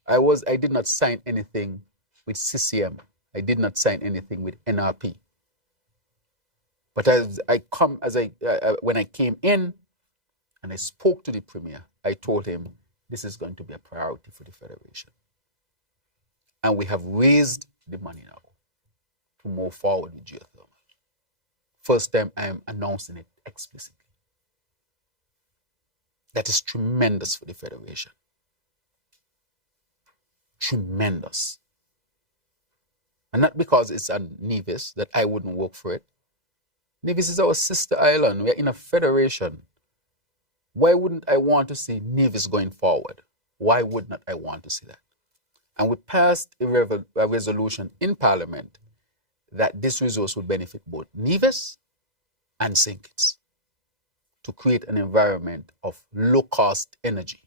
I did not sign anything with CCM. I did not sign anything with NRP. But when I came in and I spoke to the Premier, I told him this is going to be a priority for the Federation. And we have raised the money now to move forward with geothermal. First time I am announcing it explicitly. That is tremendous for the Federation. Tremendous. And not because it's a Nevis that I wouldn't work for it. Nevis is our sister island. We are in a federation. Why wouldn't I want to see Nevis going forward? Why would not I want to see that? And we passed a resolution in Parliament that this resource would benefit both Nevis and St. Kitts to create an environment of low-cost energy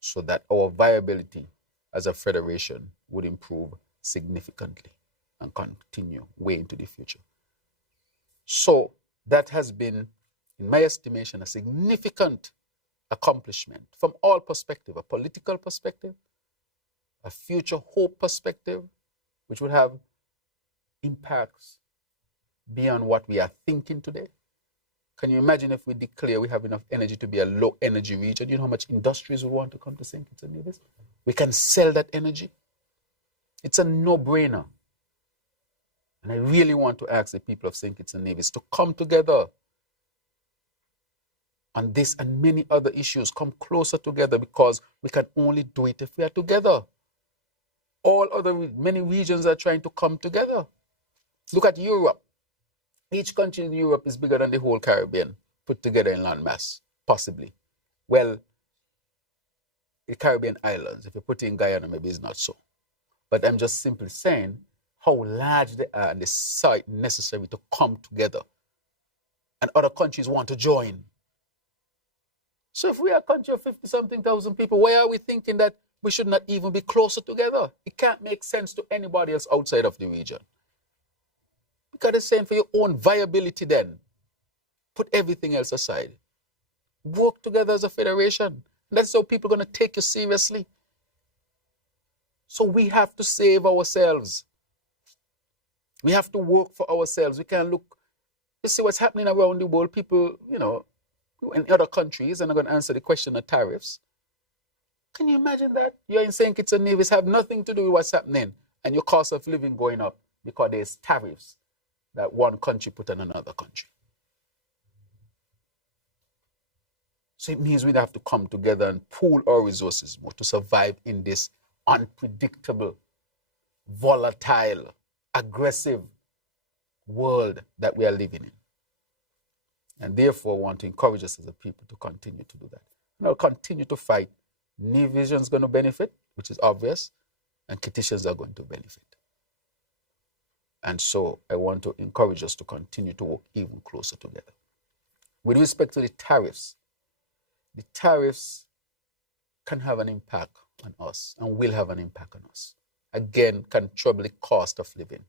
so that our viability as a federation would improve significantly and continue way into the future. So that has been, in my estimation, a significant accomplishment from all perspectives, a political perspective, a future hope perspective, which would have impacts beyond what we are thinking today, Can you imagine if we declare we have enough energy to be a low energy region? You know how much industries would want to come to St. Kitts and Nevis? We can sell that energy. It's a no-brainer. And I really want to ask the people of St. Kitts and Nevis to come together on this and many other issues. Come closer together, because we can only do it if we are together. Many regions are trying to come together. Look at Europe. Each country in Europe is bigger than the whole Caribbean put together in land mass, possibly. Well, the Caribbean islands, if you put in Guyana, maybe it's not so. But I'm just simply saying how large they are and the site necessary to come together. And other countries want to join. So if we are a country of 50-something thousand people, why are we thinking that we should not even be closer together? It can't make sense to anybody else outside of the region. Because it's saying for your own viability then, put everything else aside. Work together as a federation. And that's how people are going to take you seriously. So we have to save ourselves. We have to work for ourselves. We can't look, you see what's happening around the world. People, in other countries, and I'm going to answer the question of tariffs. Can you imagine that? You're in St. Kitts and Nevis, have nothing to do with what's happening, and your cost of living going up because there's tariffs that one country put on another country. So it means we have to come together and pool our resources more to survive in this unpredictable, volatile, aggressive world that we are living in. And therefore, I want to encourage us as a people to continue to do that. And I'll continue to fight. Nevisians is going to benefit, which is obvious, and Kittitians are going to benefit. And so I want to encourage us to continue to work even closer together. With respect to the tariffs can have an impact on us and will have an impact on us. Again, can trouble the cost of living.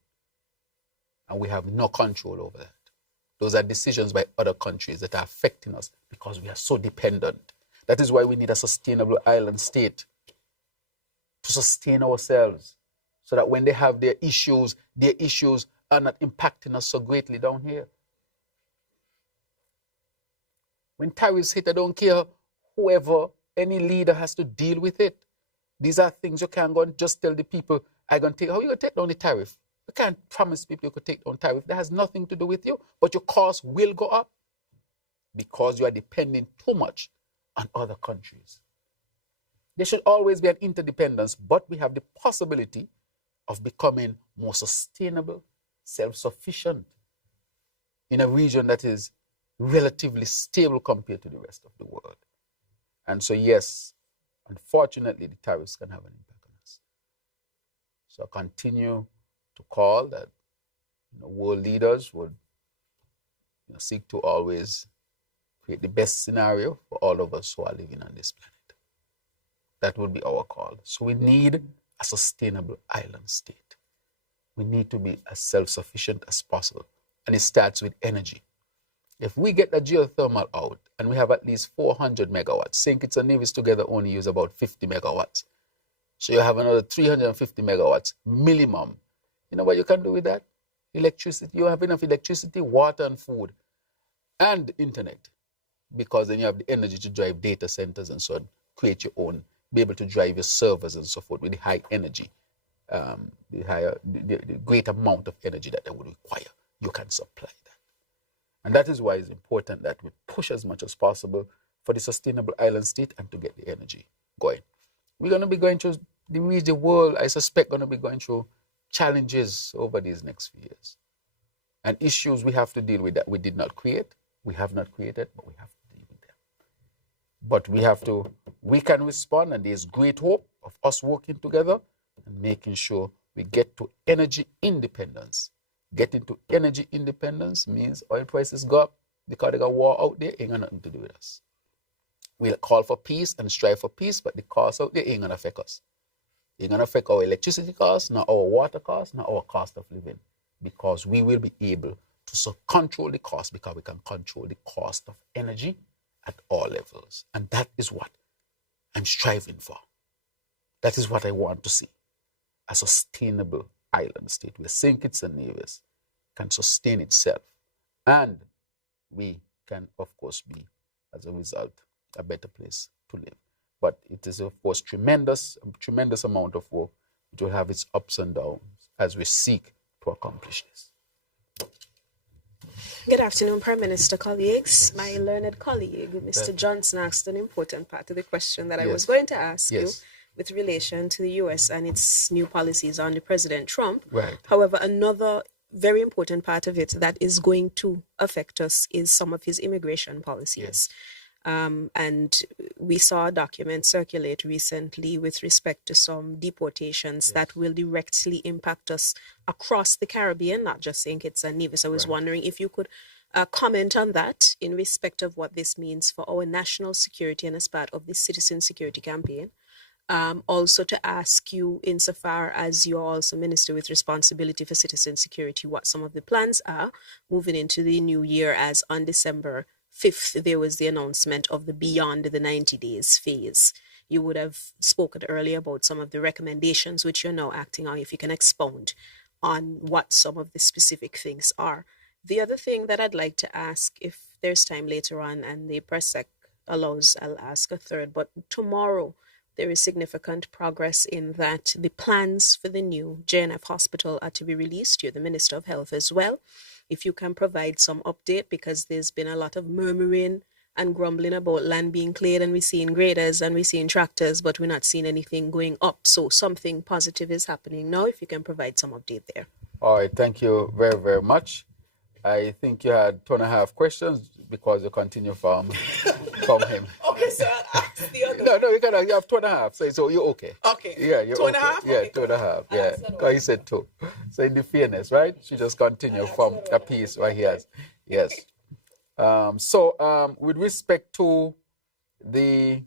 And we have no control over that. Those are decisions by other countries that are affecting us because we are so dependent. That is why we need a sustainable island state to sustain ourselves, so that when they have their issues are not impacting us so greatly down here. When tariffs hit, I don't care whoever, any leader has to deal with it. These are things you can't go and just tell the people, how are you going to take down the tariff? You can't promise people you could take down tariff. That has nothing to do with you, but your costs will go up because you are depending too much on other countries. There should always be an interdependence, but we have the possibility of becoming more sustainable, self-sufficient in a region that is relatively stable compared to the rest of the world. And so, yes, unfortunately, the tariffs can have an impact on us. So I continue to call that world leaders would seek to always create the best scenario for all of us who are living on this planet. That would be our call. So we need a sustainable island state. We need to be as self-sufficient as possible. And it starts with energy. If we get the geothermal out and we have at least 400 megawatts, St. Kitts and Nevis together only use about 50 megawatts. So you have another 350 megawatts minimum. You know what you can do with that? Electricity. You have enough electricity, water, and food, and internet. Because then you have the energy to drive data centers and so on, create your own, be able to drive your servers and so forth with the high energy, the great amount of energy that they would require. You can supply that. And that is why it's important that we push as much as possible for the sustainable island state and to get the energy going. We're going to be going through, the world, I suspect, going to be going through challenges over these next few years. And issues we have to deal with that we did not create. We have not created, but we have to deal with them. But we can respond, and there's great hope of us working together and making sure we get to energy independence. Getting to energy independence means oil prices go up because they got war out there, ain't got nothing to do with us. We'll call for peace and strive for peace, but the cost out there ain't gonna affect us. It ain't gonna affect our electricity costs, not our water costs, not our cost of living, because we will be able to control the cost because we can control the cost of energy at all levels. And that is what I'm striving for. That is what I want to see. A sustainable island state where St. Kitts and Nevis can sustain itself and we can, of course, be, as a result, a better place to live. But it is, of course, tremendous amount of work. It will have its ups and downs as we seek to accomplish this. Good afternoon, Prime Minister, colleagues. My learned colleague, Mr. Johnson, asked an important part of the question that I was going to ask you with relation to the U.S. and its new policies under President Trump. Right. However, another very important part of it that is going to affect us is some of his immigration policies. And we saw a document circulate recently with respect to some deportations that will directly impact us across the Caribbean, not just St. Kitts and Nevis. I was wondering if you could comment on that in respect of what this means for our national security and as part of the citizen security campaign. Also to ask you, insofar as you're also Minister with responsibility for citizen security, what some of the plans are moving into the new year, as on December 5th, there was the announcement of the Beyond the 90 Days phase. You would have spoken earlier about some of the recommendations which you're now acting on, if you can expound on what some of the specific things are. The other thing that I'd like to ask, if there's time later on and the press sec allows, I'll ask a third, but tomorrow there is significant progress in that the plans for the new JNF hospital are to be released. You're the Minister of Health as well. If you can provide some update, because there's been a lot of murmuring and grumbling about land being cleared, and we're seeing graders and we're seeing tractors, but we're not seeing anything going up. So something positive is happening now, if you can provide some update there. All right, thank you very, very much. I think you had 2.5 questions because you continue from him. Okay, so I'll ask the other. No, you have 2.5. So you're okay. Okay. Yeah, you're 2.5? okay. Yeah, 2.5. Yeah, because he said 2. So in the fairness, right? She just continue from a piece where he has. Yes. With respect to the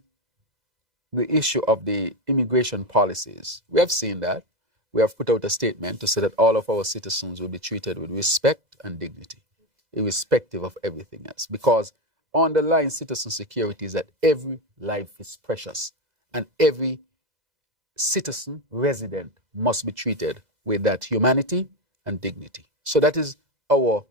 issue of the immigration policies, we have seen that. We have put out a statement to say that all of our citizens will be treated with respect and dignity, irrespective of everything else. Because underlying citizen security is that every life is precious, and every citizen, resident, must be treated with that humanity and dignity. So that is our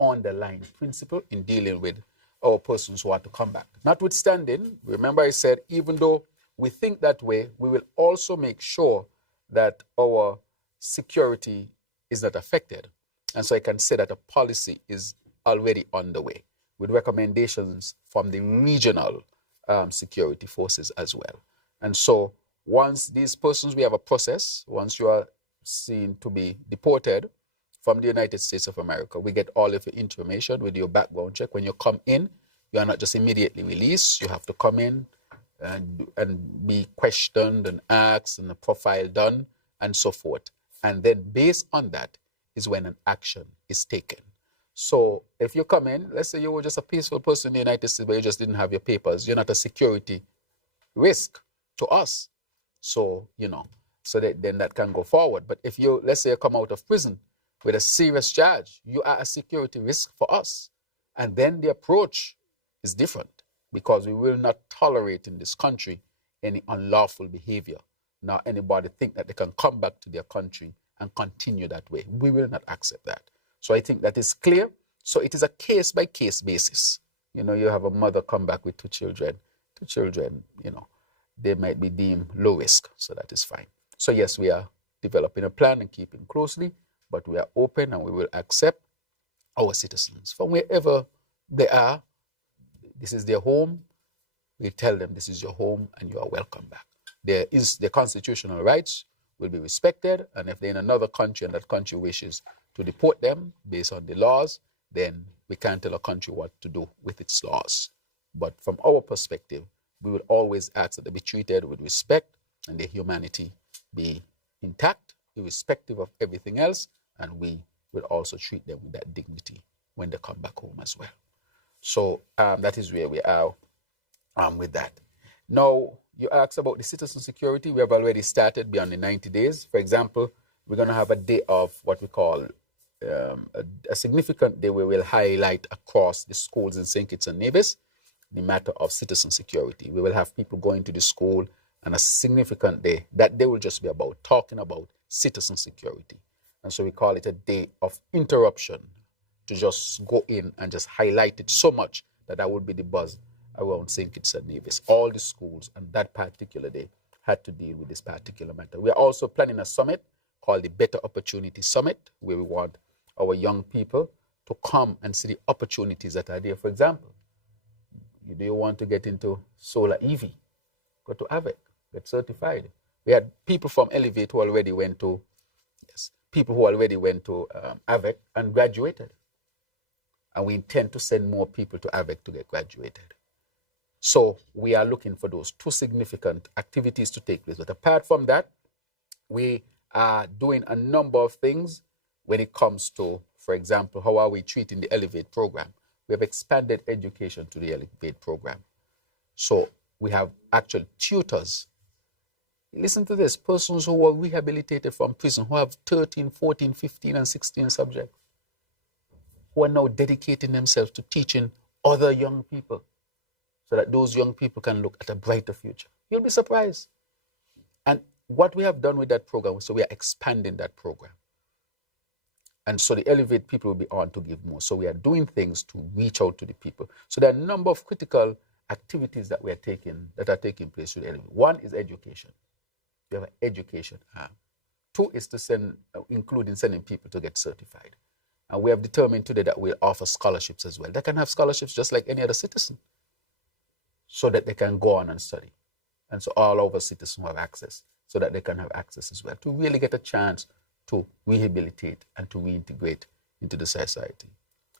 underlying principle in dealing with our persons who want to come back. Notwithstanding, remember I said, even though we think that way, we will also make sure that our security is not affected. And so I can say that a policy is already underway with recommendations from the regional security forces as well. And so once these persons, we have a process, once you are seen to be deported from the United States of America, we get all of your information with your background check. When you come in, you are not just immediately released. You have to come in and be questioned and asked and a profile done and so forth. And then based on that is when an action is taken. So if you come in, let's say you were just a peaceful person in the United States, but you just didn't have your papers, you're not a security risk to us. So, then that can go forward. But if you, let's say you come out of prison with a serious charge, you are a security risk for us. And then the approach is different, because we will not tolerate in this country any unlawful behavior. Now anybody think that they can come back to their country and continue that way. We will not accept that. So I think that is clear. So it is a case-by-case basis. You have a mother come back with two children, they might be deemed low risk. So that is fine. So yes, we are developing a plan and keeping closely, but we are open and we will accept our citizens from wherever they are. This is their home. We tell them this is your home and you are welcome back. Their constitutional rights will be respected, and if they're in another country and that country wishes to deport them based on the laws, then we can't tell a country what to do with its laws. But from our perspective, we will always ask that they be treated with respect and their humanity be intact, irrespective of everything else, and we will also treat them with that dignity when they come back home as well. So that is where we are with that. Now, you asked about the citizen security. We have already started beyond the 90 days. For example, we're going to have a day of what we call a significant day where we'll highlight across the schools in St. Kitts and Nevis the matter of citizen security. We will have people going to the school, and a significant day. That day will just be about talking about citizen security. And so we call it a day of interruption, to just go in and just highlight it so much that would be the buzz around St. Kitts and Nevis. All the schools on that particular day had to deal with this particular matter. We are also planning a summit called the Better Opportunity Summit, where we want our young people to come and see the opportunities that are there. For example, do you want to get into solar EV? Go to AVEC, get certified. We had people from Elevate who already went to, AVEC and graduated. And we intend to send more people to AVEC to get graduated. So we are looking for those two significant activities to take place. But apart from that, we are doing a number of things when it comes to, for example, how are we treating the Elevate program? We have expanded education to the Elevate program. So we have actual tutors. Listen to this, persons who were rehabilitated from prison, who have 13, 14, 15, and 16 subjects, who are now dedicating themselves to teaching other young people so that those young people can look at a brighter future. You'll be surprised. And what we have done with that program, so we are expanding that program. And so the Elevate people will be on to give more. So we are doing things to reach out to the people. So there are a number of critical activities that are taking place with Elevate. One is education. We have an education arm. Two is to including sending people to get certified. And we have determined today that we'll offer scholarships as well. They can have scholarships just like any other citizen so that they can go on and study. And so all of our citizens have access so that they can have access as well to really get a chance to rehabilitate and to reintegrate into the society.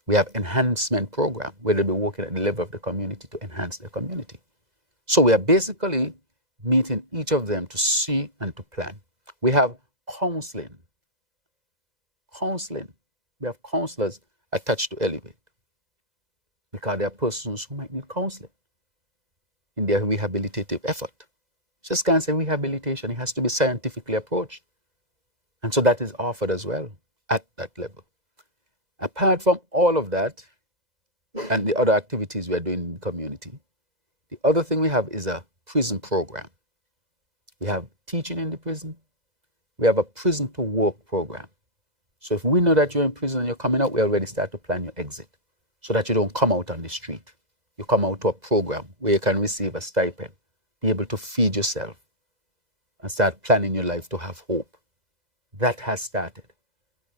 We have enhancement program where they'll be working at the level of the community to enhance their community. So we are basically meeting each of them to see and to plan. We have counseling. We have counselors attached to Elevate because there are persons who might need counseling in their rehabilitative effort. Just can't say rehabilitation, it has to be scientifically approached. And so that is offered as well at that level. Apart from all of that and the other activities we are doing in the community, the other thing we have is a prison program. We have teaching in the prison. We have a prison to work program. So if we know that you're in prison and you're coming out, we already start to plan your exit so that you don't come out on the street. You come out to a program where you can receive a stipend, be able to feed yourself, and start planning your life to have hope. That has started.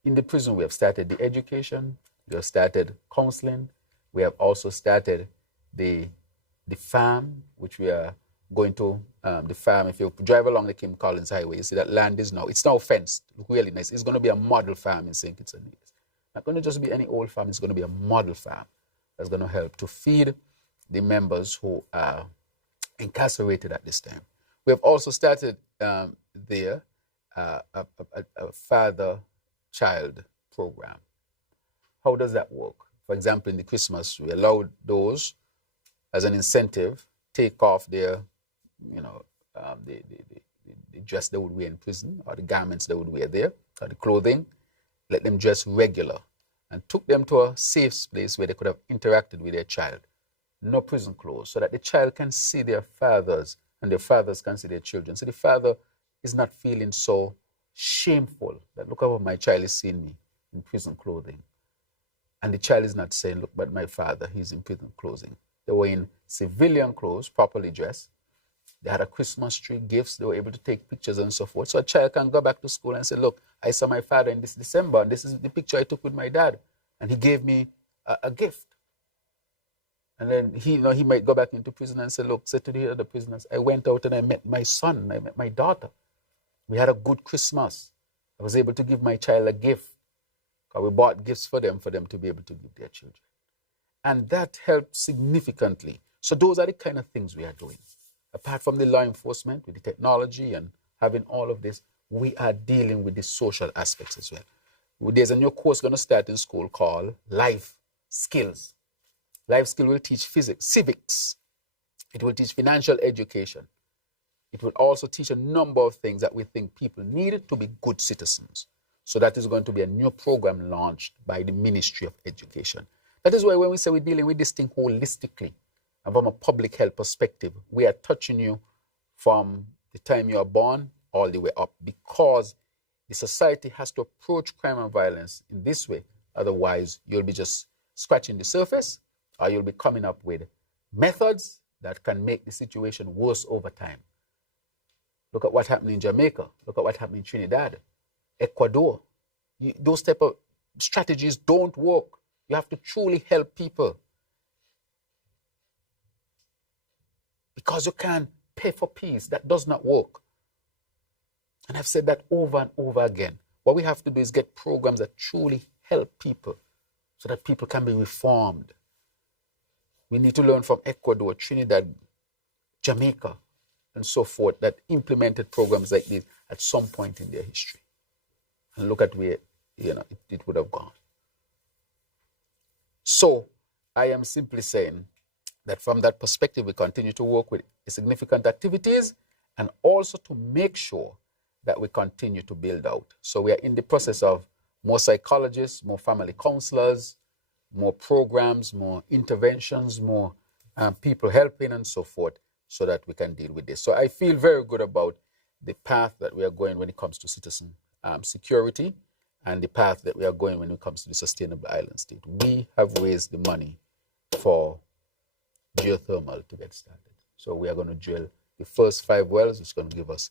In the prison, we have started the education, we have started counseling, we have also started the farm, which we are going to, the farm. If you drive along the Kim Collins Highway, you see that land is now, it's now fenced, look really nice. It's going to be a model farm in St. Kitts and Nevis. Not going to just be any old farm, it's going to be a model farm that's going to help to feed the members who are incarcerated at this time. We have also started there a father-child program. How does that work? For example, in the Christmas, we allowed those as an incentive take off their, the dress they would wear in prison or the garments they would wear there or the clothing, let them dress regular and took them to a safe place where they could have interacted with their child. No prison clothes, so that the child can see their fathers and their fathers can see their children. So the father is not feeling so shameful that look how my child is seeing me in prison clothing. And the child is not saying, look, but my father, he's in prison clothing. They were in civilian clothes, properly dressed. They had a Christmas tree, gifts. They were able to take pictures and so forth. So a child can go back to school and say, look, I saw my father in this December, and this is the picture I took with my dad. And he gave me a gift. And then he might go back into prison and say, look, say to the other prisoners, I went out and I met my son, I met my daughter. We had a good Christmas. I was able to give my child a gift. We bought gifts for them to be able to give their children. And that helped significantly. So those are the kind of things we are doing. Apart from the law enforcement, with the technology and having all of this, we are dealing with the social aspects as well. There's a new course going to start in school called Life Skills. Life Skill will teach physics, civics. It will teach financial education. It will also teach a number of things that we think people need to be good citizens. So that is going to be a new program launched by the Ministry of Education. That is why when we say we're dealing with this thing holistically, and from a public health perspective, we are touching you from the time you are born all the way up, because the society has to approach crime and violence in this way. Otherwise, you'll be just scratching the surface, or you'll be coming up with methods that can make the situation worse over time. Look at what happened in Jamaica. Look at what happened in Trinidad, Ecuador. Those type of strategies don't work. You have to truly help people. Because you can't pay for peace. That does not work. And I've said that over and over again. What we have to do is get programs that truly help people so that people can be reformed. We need to learn from Ecuador, Trinidad, Jamaica, and so forth that implemented programs like this at some point in their history. And look at where it would have gone. So I am simply saying that from that perspective, we continue to work with significant activities and also to make sure that we continue to build out. So we are in the process of more psychologists, more family counselors, more programs, more interventions, more people helping and so forth, so that we can deal with this. So I feel very good about the path that we are going when it comes to citizen security and the path that we are going when it comes to the sustainable island state. We have raised the money for geothermal to get started. So we are going to drill the first 5 wells, which is going to give us,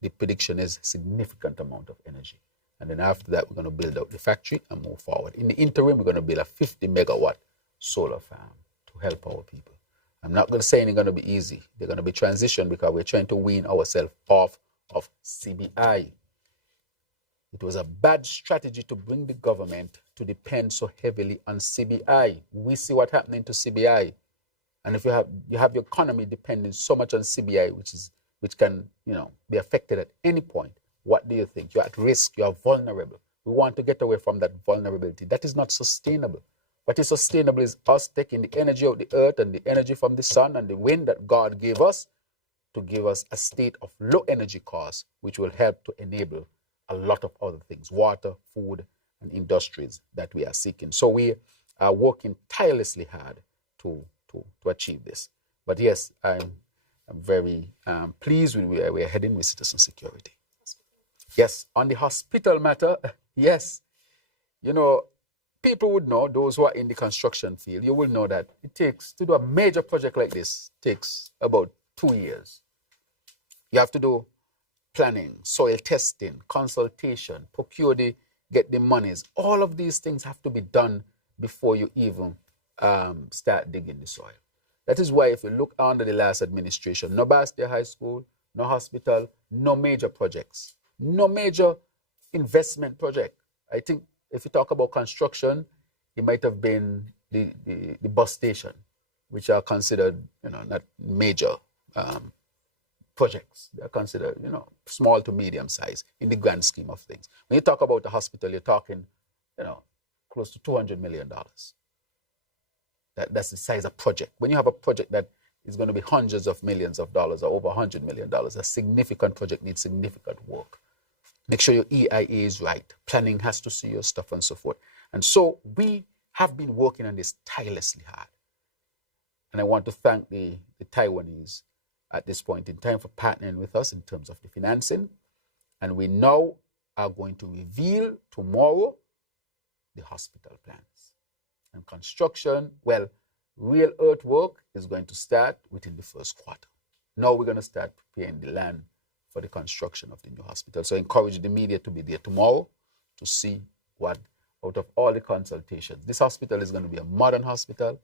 the prediction is, significant amount of energy. And then after that, we're going to build out the factory and move forward. In the interim, we're going to build a 50 megawatt solar farm to help our people. I'm not going to say it's going to be easy. They're going to be transition because we're trying to wean ourselves off of CBI. It was a bad strategy to bring the government to depend so heavily on CBI. We see what's happening to CBI. And if you have your economy depending so much on CBI, which can be affected at any point, what do you think? You're at risk. You're vulnerable. We want to get away from that vulnerability. That is not sustainable. What is sustainable is us taking the energy of the earth and the energy from the sun and the wind that God gave us to give us a state of low energy cost, which will help to enable a lot of other things, water, food, and industries that we are seeking. So we are working tirelessly hard to achieve this. But yes, I'm very pleased with where we're heading with citizen security. Yes, on the hospital matter, yes, people would know, those who are in the construction field, you will know that it takes, to do a major project like this, takes about 2 years. You have to do planning, soil testing, consultation, get the monies. All of these things have to be done before you even start digging the soil. That is why if you look under the last administration, no Bastia High School, no hospital, no major projects, no major investment project. I think if you talk about construction, it might have been the bus station, which are considered, not major projects. They're considered, small to medium size in the grand scheme of things. When you talk about the hospital, you're talking, close to $200 million. That's the size of project. When you have a project that is going to be hundreds of millions of dollars or over $100 million, a significant project needs significant work. Make sure your EIA is right. Planning has to see your stuff and so forth. And so we have been working on this tirelessly hard. And I want to thank the Taiwanese at this point in time for partnering with us in terms of the financing. And we now are going to reveal tomorrow the hospital plans. And construction, real earthwork is going to start within the first quarter. Now we're going to start preparing the land for the construction of the new hospital. So I encourage the media to be there tomorrow to see what, out of all the consultations, this hospital is going to be a modern hospital.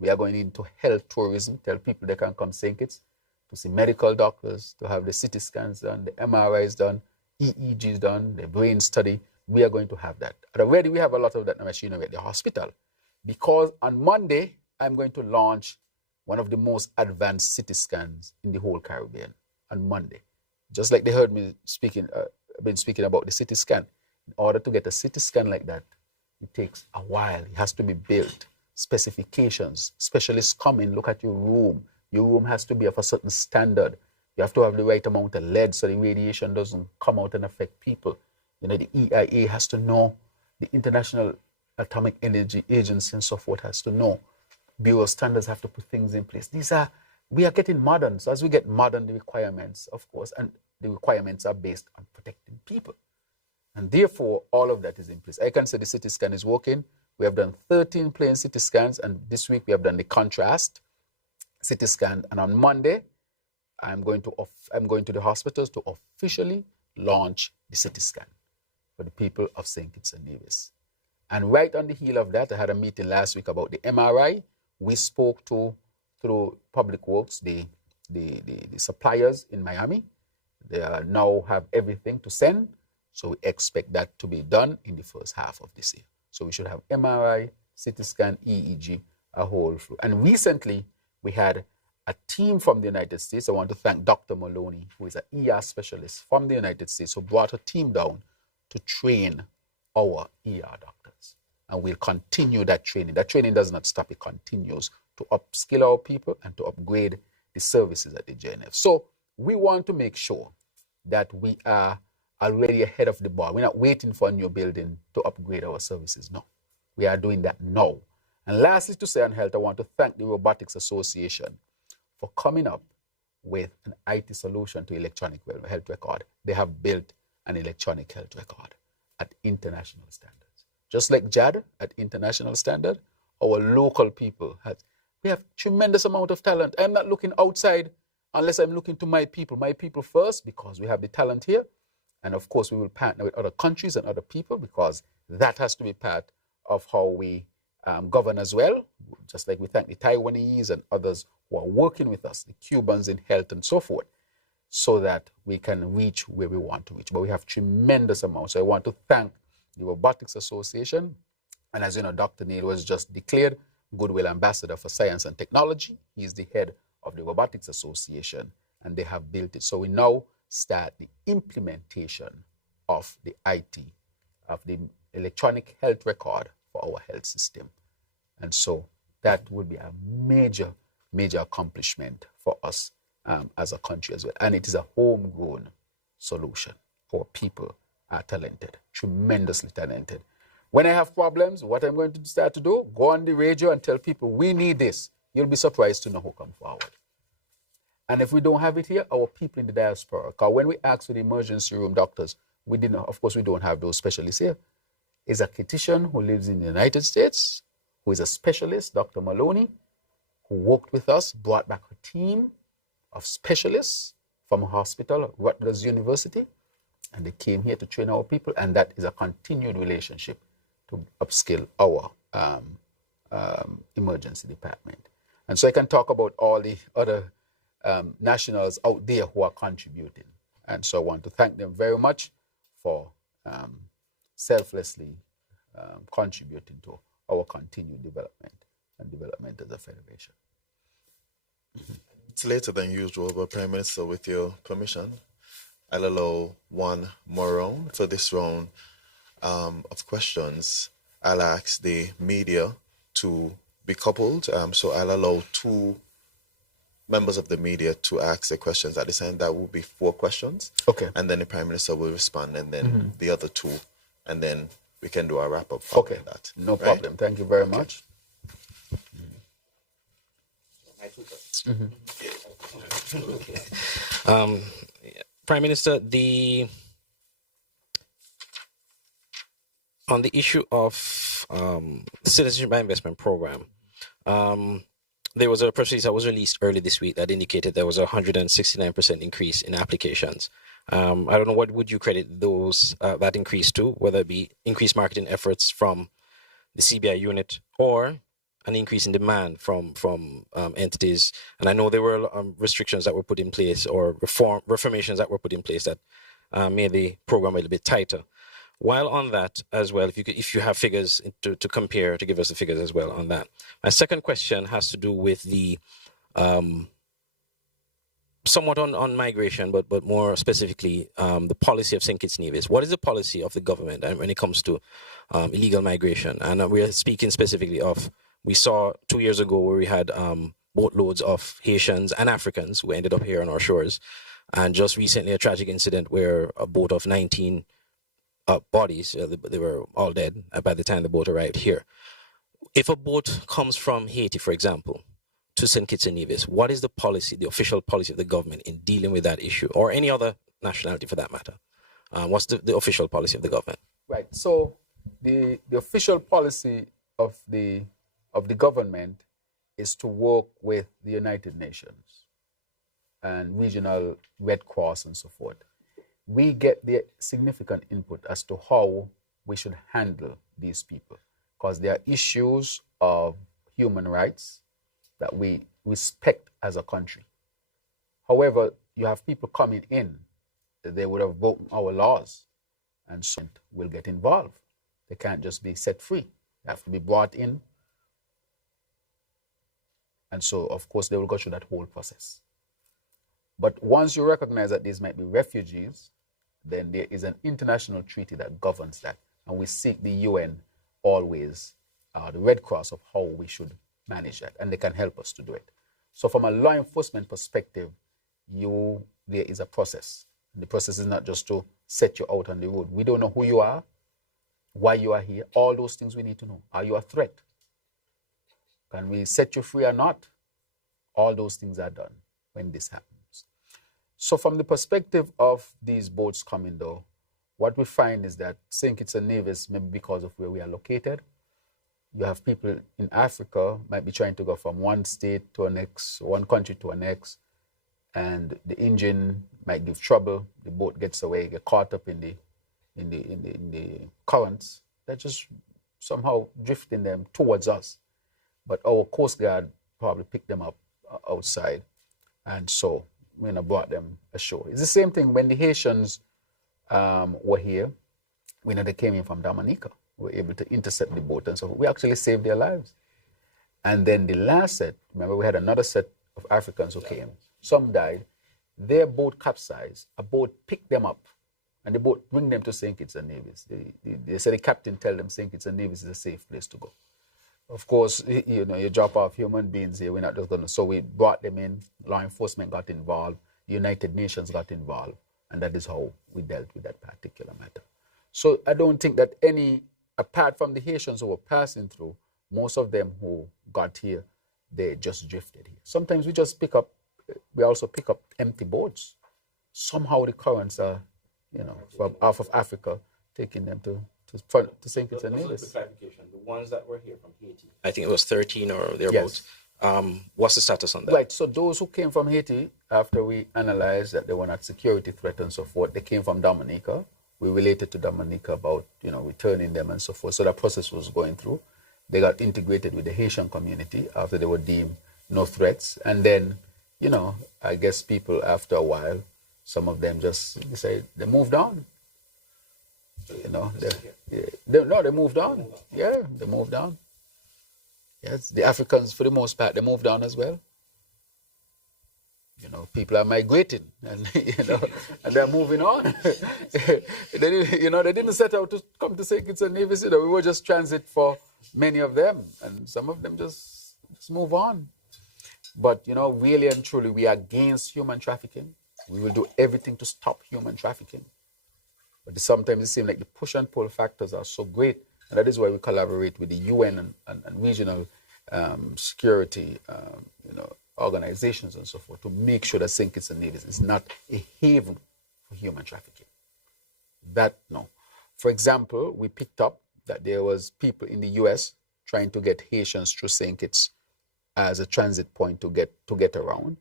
We are going into health tourism, tell people they can come St. Kitts to see medical doctors, to have the CT scans done, the MRIs done, EEGs done, the brain study. We are going to have that. And already we have a lot of that machinery at the hospital, because on Monday, I'm going to launch one of the most advanced CT scans in the whole Caribbean on Monday. Just like they heard me speaking about the CT scan. In order to get a CT scan like that, it takes a while. It has to be built. Specifications. Specialists come in, look at your room. Your room has to be of a certain standard. You have to have the right amount of lead so the radiation doesn't come out and affect people. The EIA has to know. The International Atomic Energy Agency and so forth has to know. Bureau standards have to put things in place. We are getting modern. So as we get modern, the requirements, of course, and the requirements are based on protecting people. And therefore, all of that is in place. I can say the CT scan is working. We have done 13 plain CT scans, and this week we have done the contrast CT scan. And on Monday, I'm going to the hospitals to officially launch the CT scan for the people of St. Kitts and Nevis. And right on the heel of that, I had a meeting last week about the MRI. We spoke to, through Public Works, the suppliers in Miami. They now have everything to send. So we expect that to be done in the first half of this year. So we should have MRI, CT scan, EEG, a whole flow. And recently, we had a team from the United States. I want to thank Dr. Maloney, who is an ER specialist from the United States, who brought a team down to train our ER doctors. And we'll continue that training. That training does not stop. It continues to upskill our people and to upgrade the services at the JNF. So we want to make sure that we are already ahead of the ball. We're not waiting for a new building to upgrade our services. No, we are doing that now. And lastly, to say on health, I want to thank the Robotics Association for coming up with an IT solution to electronic health record. They have built an electronic health record at international standards. Just like JAD at international standard, our local people we have tremendous amount of talent. I'm not looking outside unless I'm looking to my people first, because we have the talent here. And of course, we will partner with other countries and other people, because that has to be part of how we govern as well. Just like we thank the Taiwanese and others who are working with us, the Cubans in health and so forth, so that we can reach where we want to reach. But we have tremendous amounts. So I want to thank the Robotics Association. And as you know, Dr. Neil was just declared Goodwill Ambassador for Science and Technology. He is the head of the Robotics Association, and they have built it. So we now start the implementation of the IT, of the electronic health record for our health system. And so that would be a major, major accomplishment for us as a country as well. And it is a homegrown solution. Our people are talented, tremendously talented. When I have problems, what I'm going to start to do, go on the radio and tell people, we need this. You'll be surprised to know who come forward. And if we don't have it here, our people in the diaspora, because when we ask for the emergency room doctors, we don't have those specialists here. Is a Kittitian who lives in the United States, who is a specialist, Dr. Maloney, who worked with us, brought back a team of specialists from a hospital, Rutgers University, and they came here to train our people, and that is a continued relationship to upskill our emergency department. And so I can talk about all the other nationals out there who are contributing. And so I want to thank them very much for selflessly contributing to our continued development and development as a federation. It's later than usual, but Prime Minister, with your permission, I'll allow one more round. For this round of questions, I'll ask the media to be coupled. So I'll allow two members of the media to ask the questions at the same. That will be 4 questions. Okay. And then the Prime Minister will respond, and then the other 2, and then we can do a wrap-up. Okay. That. No problem. Thank you very much. Prime Minister, on the issue of the Citizenship by Investment Program, there was a press release that was released early this week that indicated there was a 169% increase in applications. I don't know, what would you credit that increase to, whether it be increased marketing efforts from the CBI unit or an increase in demand from entities? And I know there were restrictions that were put in place, or reformations that were put in place that made the program a little bit tighter. While on that as well, if you have figures to compare, to give us the figures as well on that. My second question has to do with the somewhat on migration, but more specifically the policy of St. Kitts Nevis. What is the policy of the government when it comes to illegal migration? And we are speaking specifically of, we saw 2 years ago where we had boatloads of Haitians and Africans who ended up here on our shores. And just recently a tragic incident where a boat of 19 bodies, they were all dead by the time the boat arrived here. If a boat comes from Haiti, for example, to St. Kitts and Nevis, what is the policy, the official policy of the government in dealing with that issue, or any other nationality for that matter? What's the official policy of the government? Right. So the official policy of the government is to work with the United Nations and regional Red Cross and so forth. We get the significant input as to how we should handle these people, because there are issues of human rights that we respect as a country. However, you have people coming in, they would have broken our laws, and so will get involved. They can't just be set free. They have to be brought in. And so, of course, they will go through that whole process. But once you recognize that these might be refugees, then there is an international treaty that governs that. And we seek the UN always, the Red Cross, of how we should manage that. And they can help us to do it. So from a law enforcement perspective, there is a process. And the process is not just to set you out on the road. We don't know who you are, why you are here. All those things we need to know. Are you a threat? Can we set you free or not? All those things are done when this happens. So from the perspective of these boats coming though, what we find is that St. Kitts and Nevis, maybe because of where we are located, you have people in Africa might be trying to go from one state to the next, one country to the next, and the engine might give trouble. The boat gets away, get caught up in the currents. They're just somehow drifting them towards us. But our Coast Guard probably picked them up outside, and so brought them ashore. It's the same thing when the Haitians were here. They came in from Dominica. We were able to intercept the boat, and so we actually saved their lives. And then the last set, remember we had another set of Africans who came. Some died. Their boat capsized. A boat picked them up, and the boat bring them to St. Kitts and Nevis. They said the captain tell them St. Kitts and Nevis is a safe place to go. Of course, you drop off human beings here. We're not just going to. So we brought them in. Law enforcement got involved. The United Nations got involved. And that is how we dealt with that particular matter. So I don't think that apart from the Haitians who were passing through, most of them who got here, they just drifted here. Sometimes we also pick up empty boats. Somehow the currents are, from off of Africa, taking them to St. Kitts and Nevis. The ones that were here from Haiti, I think it was 13 or thereabouts. Yes. What's the status on that? Right, so those who came from Haiti, after we analyzed that they were not security threat and so forth, they came from Dominica. We related to Dominica about, returning them and so forth. So that process was going through. They got integrated with the Haitian community after they were deemed no threats. And then, I guess people after a while, some of them just decided they moved on. They moved on. Yeah, they moved on. Yes, the Africans, for the most part, they moved on as well. People are migrating, and and they're moving on. They didn't set out to come to St. Kitts and Nevis. We were just transit for many of them, and some of them just move on. But really and truly, we are against human trafficking. We will do everything to stop human trafficking. But sometimes it seems like the push and pull factors are so great, and that is why we collaborate with the UN and regional security, organizations and so forth to make sure that St. Kitts and Nevis is not a haven for human trafficking. No. For example, we picked up that there was people in the US trying to get Haitians through St. Kitts as a transit point to get around,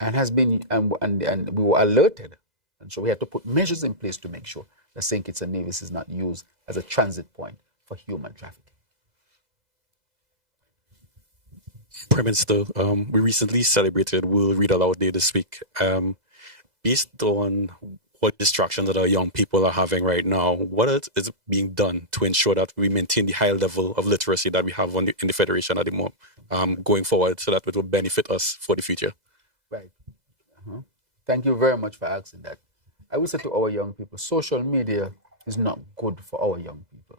and we were alerted. And so we had to put measures in place to make sure that St. Kitts and Nevis is not used as a transit point for human trafficking. Prime Minister, we recently celebrated World Read Aloud Day this week. Based on what distractions that our young people are having right now, what is being done to ensure that we maintain the high level of literacy that we have in the Federation at the moment, going forward, so that it will benefit us for the future? Right. Thank you very much for asking that. I will say to our young people, social media is not good for our young people.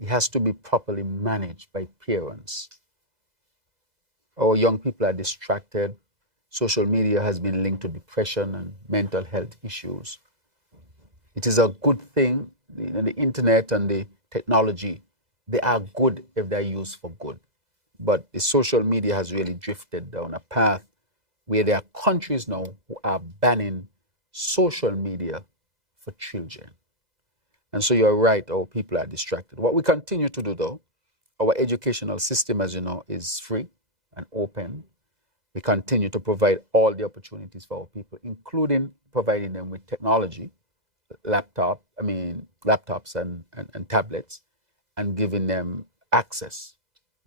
It has to be properly managed by parents. Our young people are distracted. Social media has been linked to depression and mental health issues. It is a good thing. The internet and the technology, they are good if they're used for good. But the social media has really drifted down a path where there are countries now who are banning social media for children. And so you're right, our people are distracted. What we continue to do, though, our educational system, as you know, is free and open. We continue to provide all the opportunities for our people, including providing them with technology, laptops and tablets, and giving them access.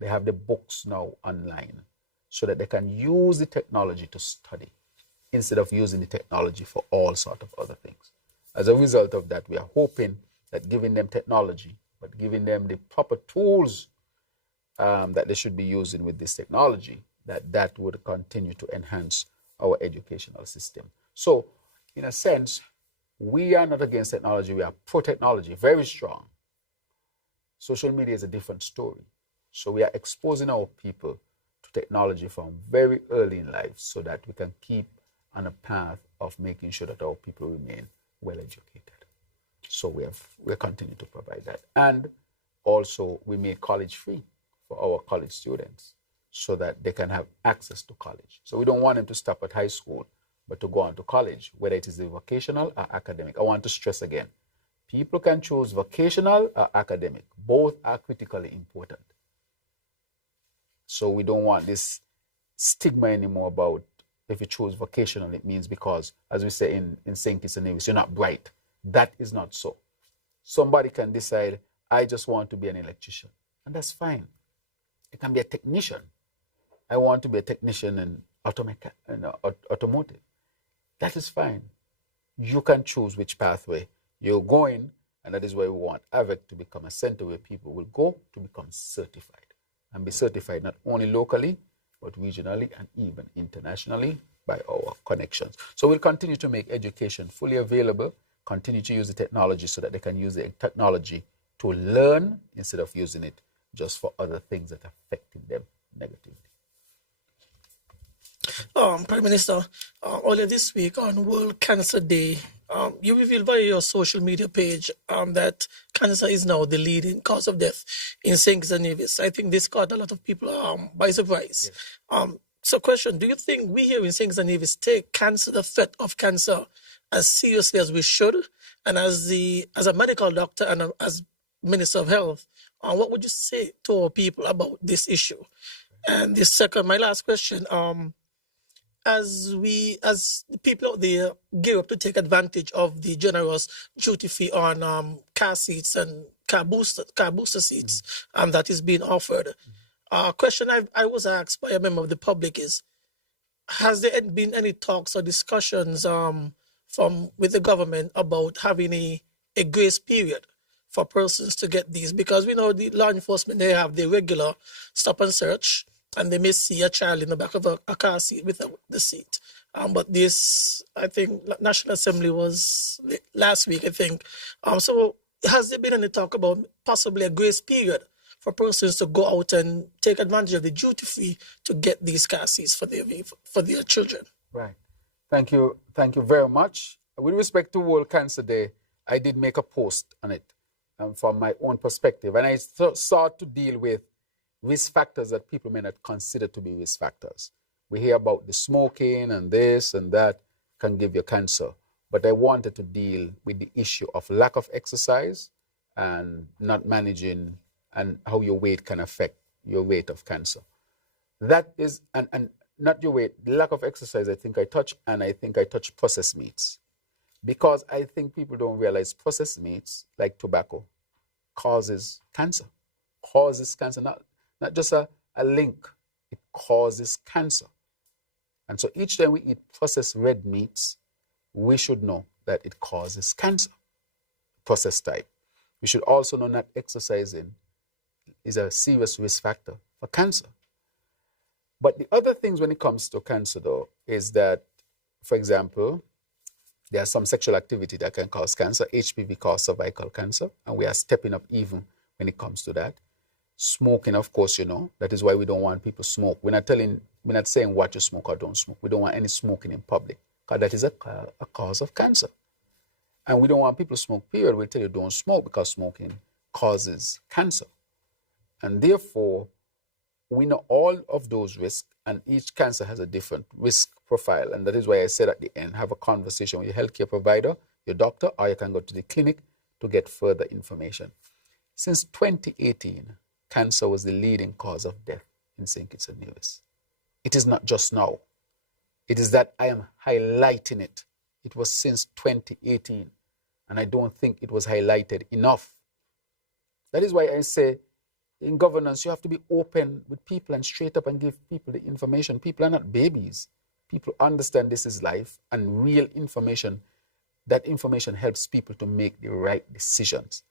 They have the books now online so that they can use the technology to study instead of using the technology for all sorts of other things. As a result of that, we are hoping that giving them technology, but giving them the proper tools that they should be using with this technology, that would continue to enhance our educational system. So, in a sense, we are not against technology, we are pro-technology, very strong. Social media is a different story. So we are exposing our people to technology from very early in life so that we can keep on a path of making sure that our people remain well educated. So we continue to provide that. And also we made college free for our college students so that they can have access to college. So we don't want them to stop at high school, but to go on to college, whether it is the vocational or academic. I want to stress again, people can choose vocational or academic. Both are critically important. So we don't want this stigma anymore about if you choose vocational, it means because, as we say in St. Kitts and Nevis, you're not bright. That is not so. Somebody can decide, I just want to be an electrician. And that's fine. It can be a technician. I want to be a technician in automotive. That is fine. You can choose which pathway you're going, and that is why we want AVEC to become a center where people will go to become certified and be certified not only locally, but regionally and even internationally by our connections. So we'll continue to make education fully available, continue to use the technology so that they can use the technology to learn instead of using it just for other things that are affecting them negatively. Prime Minister, earlier this week on World Cancer Day, you revealed via your social media page that cancer is now the leading cause of death in St. Kitts and Nevis. I think this caught a lot of people by surprise. Yes. So question, do you think we here in St. Kitts and Nevis take cancer, the threat of cancer, as seriously as we should? And as a medical doctor and as Minister of Health, what would you say to our people about this issue? And the second, my last question, as the people out there gear up to take advantage of the generous duty fee on car seats and car booster seats that is being offered. Question I was asked by a member of the public is, has there been any talks or discussions with the government about having a grace period for persons to get these? Because we know the law enforcement, they have the regular stop and search, and they may see a child in the back of a car seat without the seat. But this, I think, National Assembly was last week, I think. So has there been any talk about possibly a grace period for persons to go out and take advantage of the duty free to get these car seats for their children? Right. Thank you very much. With respect to World Cancer Day, I did make a post on it from my own perspective, and I sought to deal with risk factors that people may not consider to be risk factors. We hear about the smoking and this and that can give you cancer, but I wanted to deal with the issue of lack of exercise and not managing and how your weight can affect your rate of cancer. That is, and not your weight, the lack of exercise I think I touch processed meats. Because I think people don't realize processed meats, like tobacco, causes cancer. Not just a link, it causes cancer. And so each time we eat processed red meats, we should know that it causes cancer, processed type. We should also know that exercising is a serious risk factor for cancer. But the other things when it comes to cancer, though, is that, for example, there are some sexual activity that can cause cancer. HPV causes cervical cancer, and we are stepping up even when it comes to that. Smoking, of course, you know, that is why we don't want people to smoke. We're not saying what you smoke or don't smoke. We don't want any smoking in public, because that is a cause of cancer. And we don't want people to smoke, period. We'll tell you don't smoke because smoking causes cancer. And therefore, we know all of those risks, and each cancer has a different risk profile. And that is why I said at the end, have a conversation with your healthcare provider, your doctor, or you can go to the clinic to get further information. Since 2018, cancer was the leading cause of death in St. Kitts and Nevis. It is not just now. It is that I am highlighting it. It was since 2018, and I don't think it was highlighted enough. That is why I say in governance, you have to be open with people and straight up and give people the information. People are not babies. People understand this is life, and real information, that information helps people to make the right decisions.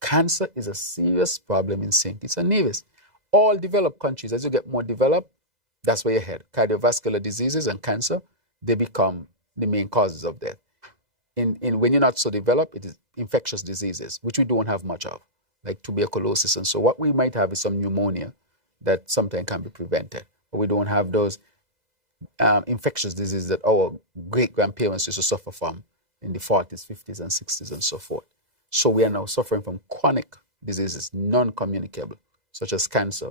Cancer is a serious problem in St. Kitts and Nevis. All developed countries, as you get more developed, that's where you head. Cardiovascular diseases and cancer, they become the main causes of death. When you're not so developed, it is infectious diseases, which we don't have much of, like tuberculosis. And so what we might have is some pneumonia that sometimes can be prevented. But we don't have those infectious diseases that our great-grandparents used to suffer from in the 40s, 50s, and 60s, and so forth. So we are now suffering from chronic diseases, non-communicable, such as cancer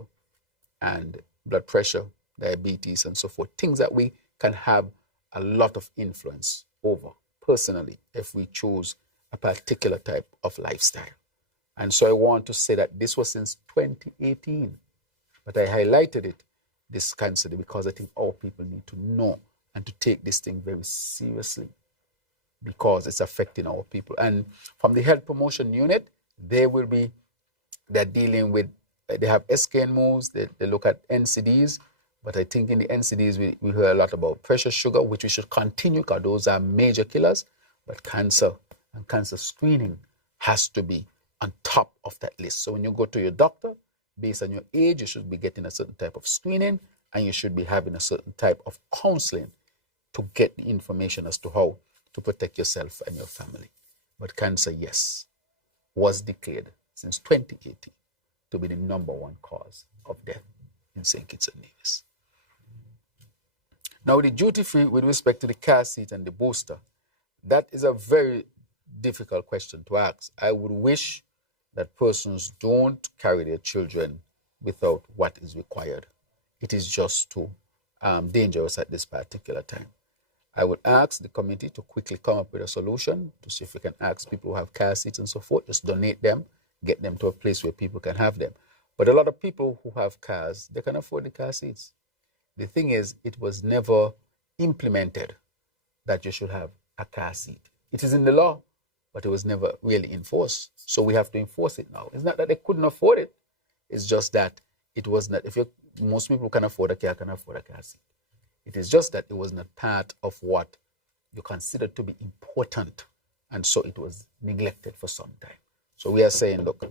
and blood pressure, diabetes, and so forth. Things that we can have a lot of influence over personally if we choose a particular type of lifestyle. And so I want to say that this was since 2018, but I highlighted it, this cancer, because I think all people need to know and to take this thing very seriously, because it's affecting our people. And from the health promotion unit, they're dealing with, they have SKN moves, they look at NCDs, but I think in the NCDs, we hear a lot about pressure, sugar, which we should continue because those are major killers, but cancer and cancer screening has to be on top of that list. So when you go to your doctor, based on your age, you should be getting a certain type of screening, and you should be having a certain type of counseling to get the information as to how to protect yourself and your family. But cancer, yes, was declared since 2018 to be the #1 cause of death in St. Kitts and Nevis. Now, the duty-free with respect to the car seat and the booster, that is a very difficult question to ask. I would wish that persons don't carry their children without what is required. It is just too dangerous at this particular time. I would ask the committee to quickly come up with a solution to see if we can ask people who have car seats and so forth, just donate them, get them to a place where people can have them. But a lot of people who have cars, they can afford the car seats. The thing is, it was never implemented that you should have a car seat. It is in the law, but it was never really enforced. So we have to enforce it now. It's not that they couldn't afford it. It's just that it was not, most people who can afford a car can afford a car seat. It is just that it was not part of what you consider to be important. And so it was neglected for some time. So we are saying, look,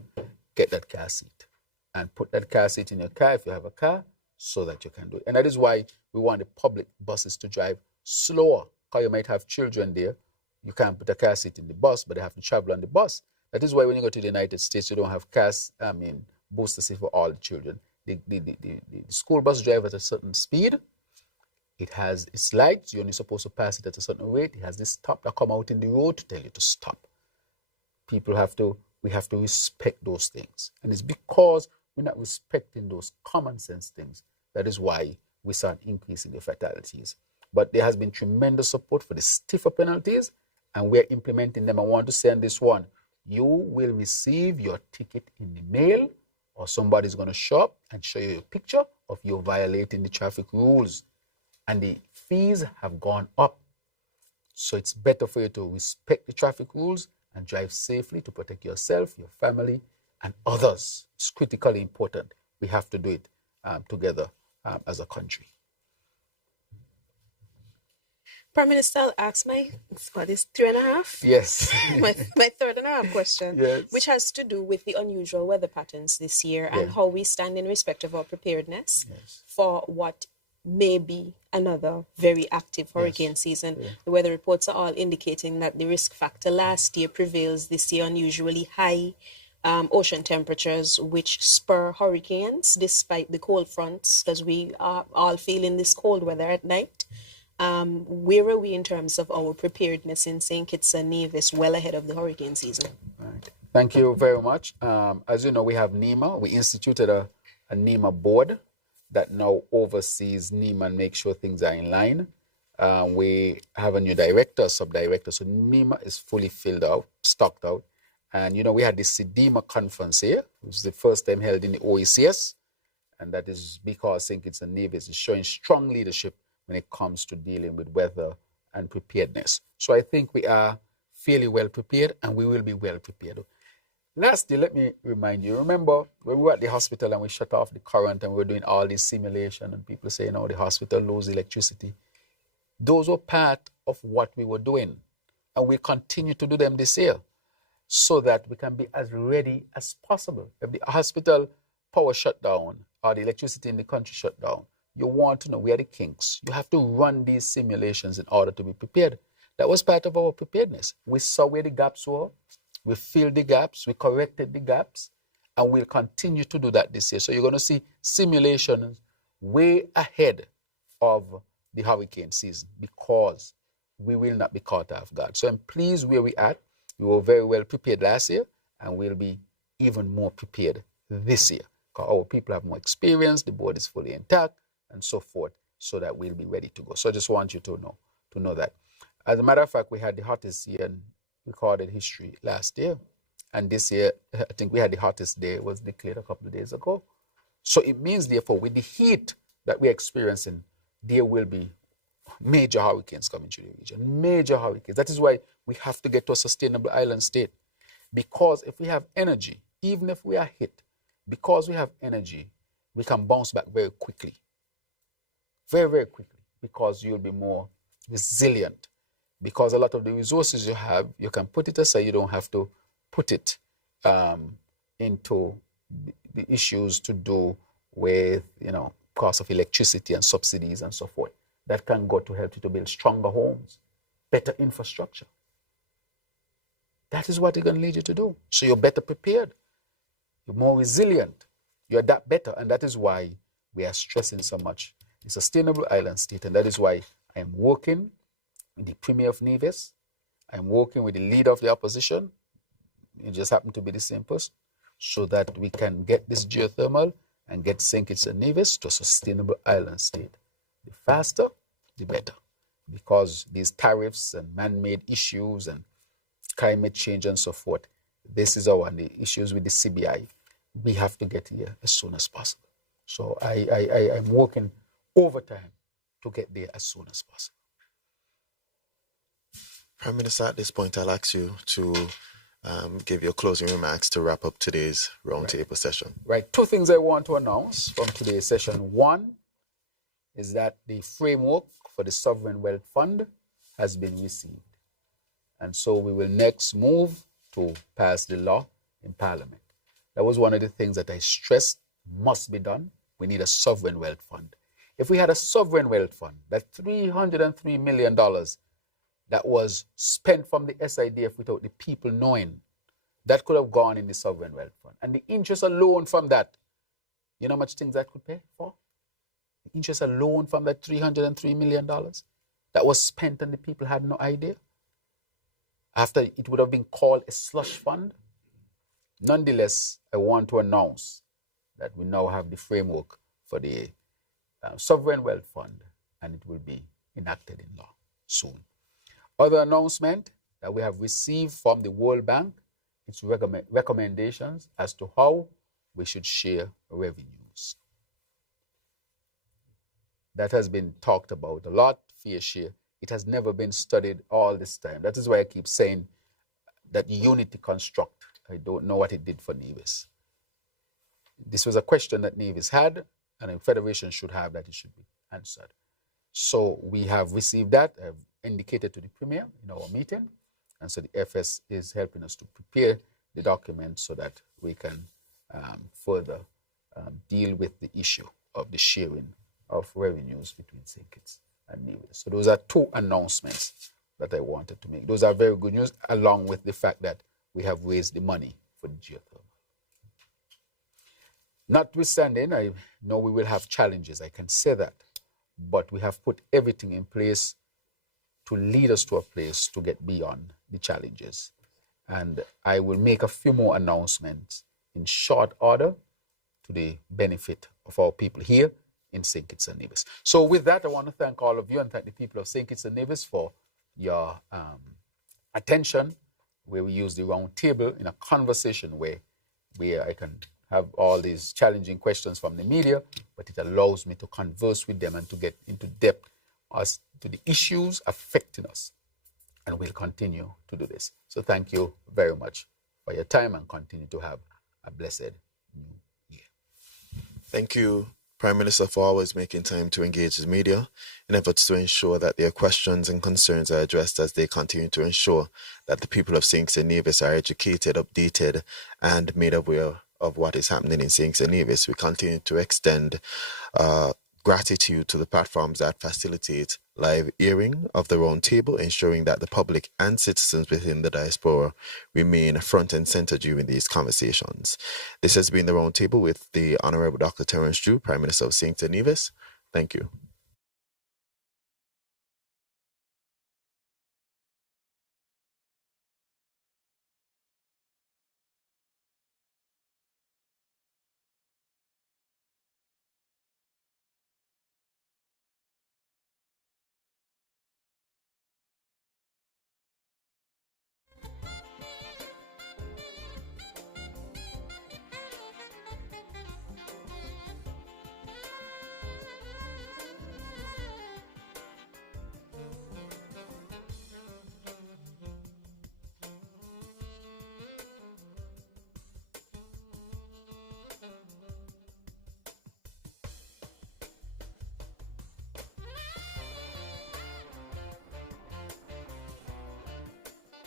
get that car seat and put that car seat in your car if you have a car so that you can do it. And that is why we want the public buses to drive slower, because you might have children there. You can't put a car seat in the bus, but they have to travel on the bus. That is why when you go to the United States, you don't have booster seats for all the children. The school bus drive at a certain speed. It has its lights. You're only supposed to pass it at a certain rate. It has this stop that come out in the road to tell you to stop. We have to respect those things. And it's because we're not respecting those common sense things. That is why we saw an increase in the fatalities. But there has been tremendous support for the stiffer penalties, and we're implementing them. I want to say on this one, you will receive your ticket in the mail, or somebody's going to show up and show you a picture of you violating the traffic rules. And the fees have gone up. So it's better for you to respect the traffic rules and drive safely to protect yourself, your family, and others. It's critically important. We have to do it together as a country. Prime Minister, I'll ask my, what is 3.5? Yes. my 3.5 question, yes, which has to do with the unusual weather patterns this year and how we stand in respect of our preparedness for what may be another very active hurricane season. The weather reports are all indicating that the risk factor last year prevails this year, unusually high ocean temperatures, which spur hurricanes despite the cold fronts, because we are all feeling this cold weather at night. Where are we in terms of our preparedness in St. Kitts and Nevis well ahead of the hurricane season? Right. Thank you very much. As you know, we have NEMA. We instituted a NEMA board that now oversees NEMA and makes sure things are in line. We have a new director, sub-director. So NEMA is fully filled out, stocked out. And, we had the SEDEMA conference here, which is the first time held in the OECS. And that is because St. Kitts and Nevis is showing strong leadership when it comes to dealing with weather and preparedness. So I think we are fairly well prepared, and we will be well prepared. Lastly, let me remind you, remember when we were at the hospital and we shut off the current and we were doing all this simulation and people saying, the hospital loses electricity. Those were part of what we were doing. And we continue to do them this year so that we can be as ready as possible. If the hospital power shut down or the electricity in the country shut down, you want to know where the kinks. You have to run these simulations in order to be prepared. That was part of our preparedness. We saw where the gaps were. We filled the gaps. We corrected the gaps. And we'll continue to do that this year. So you're going to see simulations way ahead of the hurricane season because we will not be caught off guard. So I'm pleased where we're at. We were very well prepared last year, and we'll be even more prepared this year because our people have more experience, the board is fully intact, and so forth, so that we'll be ready to go. So I just want you to know that. As a matter of fact, we had the hottest year in recorded history last year, and this year, I think we had the hottest day was declared a couple of days ago. So it means, therefore, with the heat that we're experiencing, there will be major hurricanes coming through the region, major hurricanes. That is why we have to get to a sustainable island state. Because if we have energy, even if we are hit, because we have energy, we can bounce back very quickly. Very, very quickly. Because you'll be more resilient. Because a lot of the resources you have, you can put it aside. You don't have to put it into the issues to do with, cost of electricity and subsidies and so forth. That can go to help you to build stronger homes, better infrastructure. That is what it's going to lead you to do. So you're better prepared. You're more resilient. You adapt better. And that is why we are stressing so much the sustainable island state. And that is why I am working with the Premier of Nevis. I'm working with the leader of the opposition. It just happened to be the same person. So that we can get this geothermal and get St. Kitts and Nevis to a sustainable island state. The faster, the better. Because these tariffs and man-made issues and climate change and so forth, this is the issues with the CBI. We have to get here as soon as possible. So I'm working overtime to get there as soon as possible. Prime Minister, at this point, I'll ask you to give your closing remarks to wrap up today's roundtable session. Right. Two things I want to announce from today's session. One is that the framework for the Sovereign Wealth Fund has been received. And so we will next move to pass the law in Parliament. That was one of the things that I stressed must be done. We need a Sovereign Wealth Fund. If we had a Sovereign Wealth Fund, that $303 million that was spent from the SIDF without the people knowing, that could have gone in the Sovereign Wealth Fund. And the interest alone from that, you know how much things that could pay for? The interest alone from that $303 million that was spent and the people had no idea. After it would have been called a slush fund. Nonetheless, I want to announce that we now have the framework for the Sovereign Wealth Fund, and it will be enacted in law soon. Other announcement that we have received from the World Bank, its recommendations as to how we should share revenues. That has been talked about a lot, fair share. It has never been studied all this time. That is why I keep saying that unity construct, I don't know what it did for Nevis. This was a question that Nevis had, and a federation should have that it should be answered. So we have received that. I've indicated to the Premier in our meeting. And so the FS is helping us to prepare the document so that we can further deal with the issue of the sharing of revenues between St. Kitts and Nevis. So those are two announcements that I wanted to make. Those are very good news, along with the fact that we have raised the money for the geothermal. Notwithstanding, I know we will have challenges, I can say that, but we have put everything in place to lead us to a place to get beyond the challenges. And I will make a few more announcements in short order to the benefit of our people here in St. Kitts and Nevis. So with that, I want to thank all of you and thank the people of St. Kitts and Nevis for your attention. where we use the round table in a conversation way, where I can have all these challenging questions from the media, but it allows me to converse with them and to get into depth as to the issues affecting us. And we'll continue to do this. So thank you very much for your time, and continue to have a blessed new year. Thank you, Prime Minister, for always making time to engage the media in efforts to ensure that their questions and concerns are addressed as they continue to ensure that the people of St. Nevis are educated, updated, and made aware of what is happening in St. Nevis. We continue to extend gratitude to the platforms that facilitate live hearing of the Roundtable, ensuring that the public and citizens within the diaspora remain front and center during these conversations. This has been the Roundtable with the Honorable Dr. Terrance Drew, Prime Minister of St. Nevis. Thank you.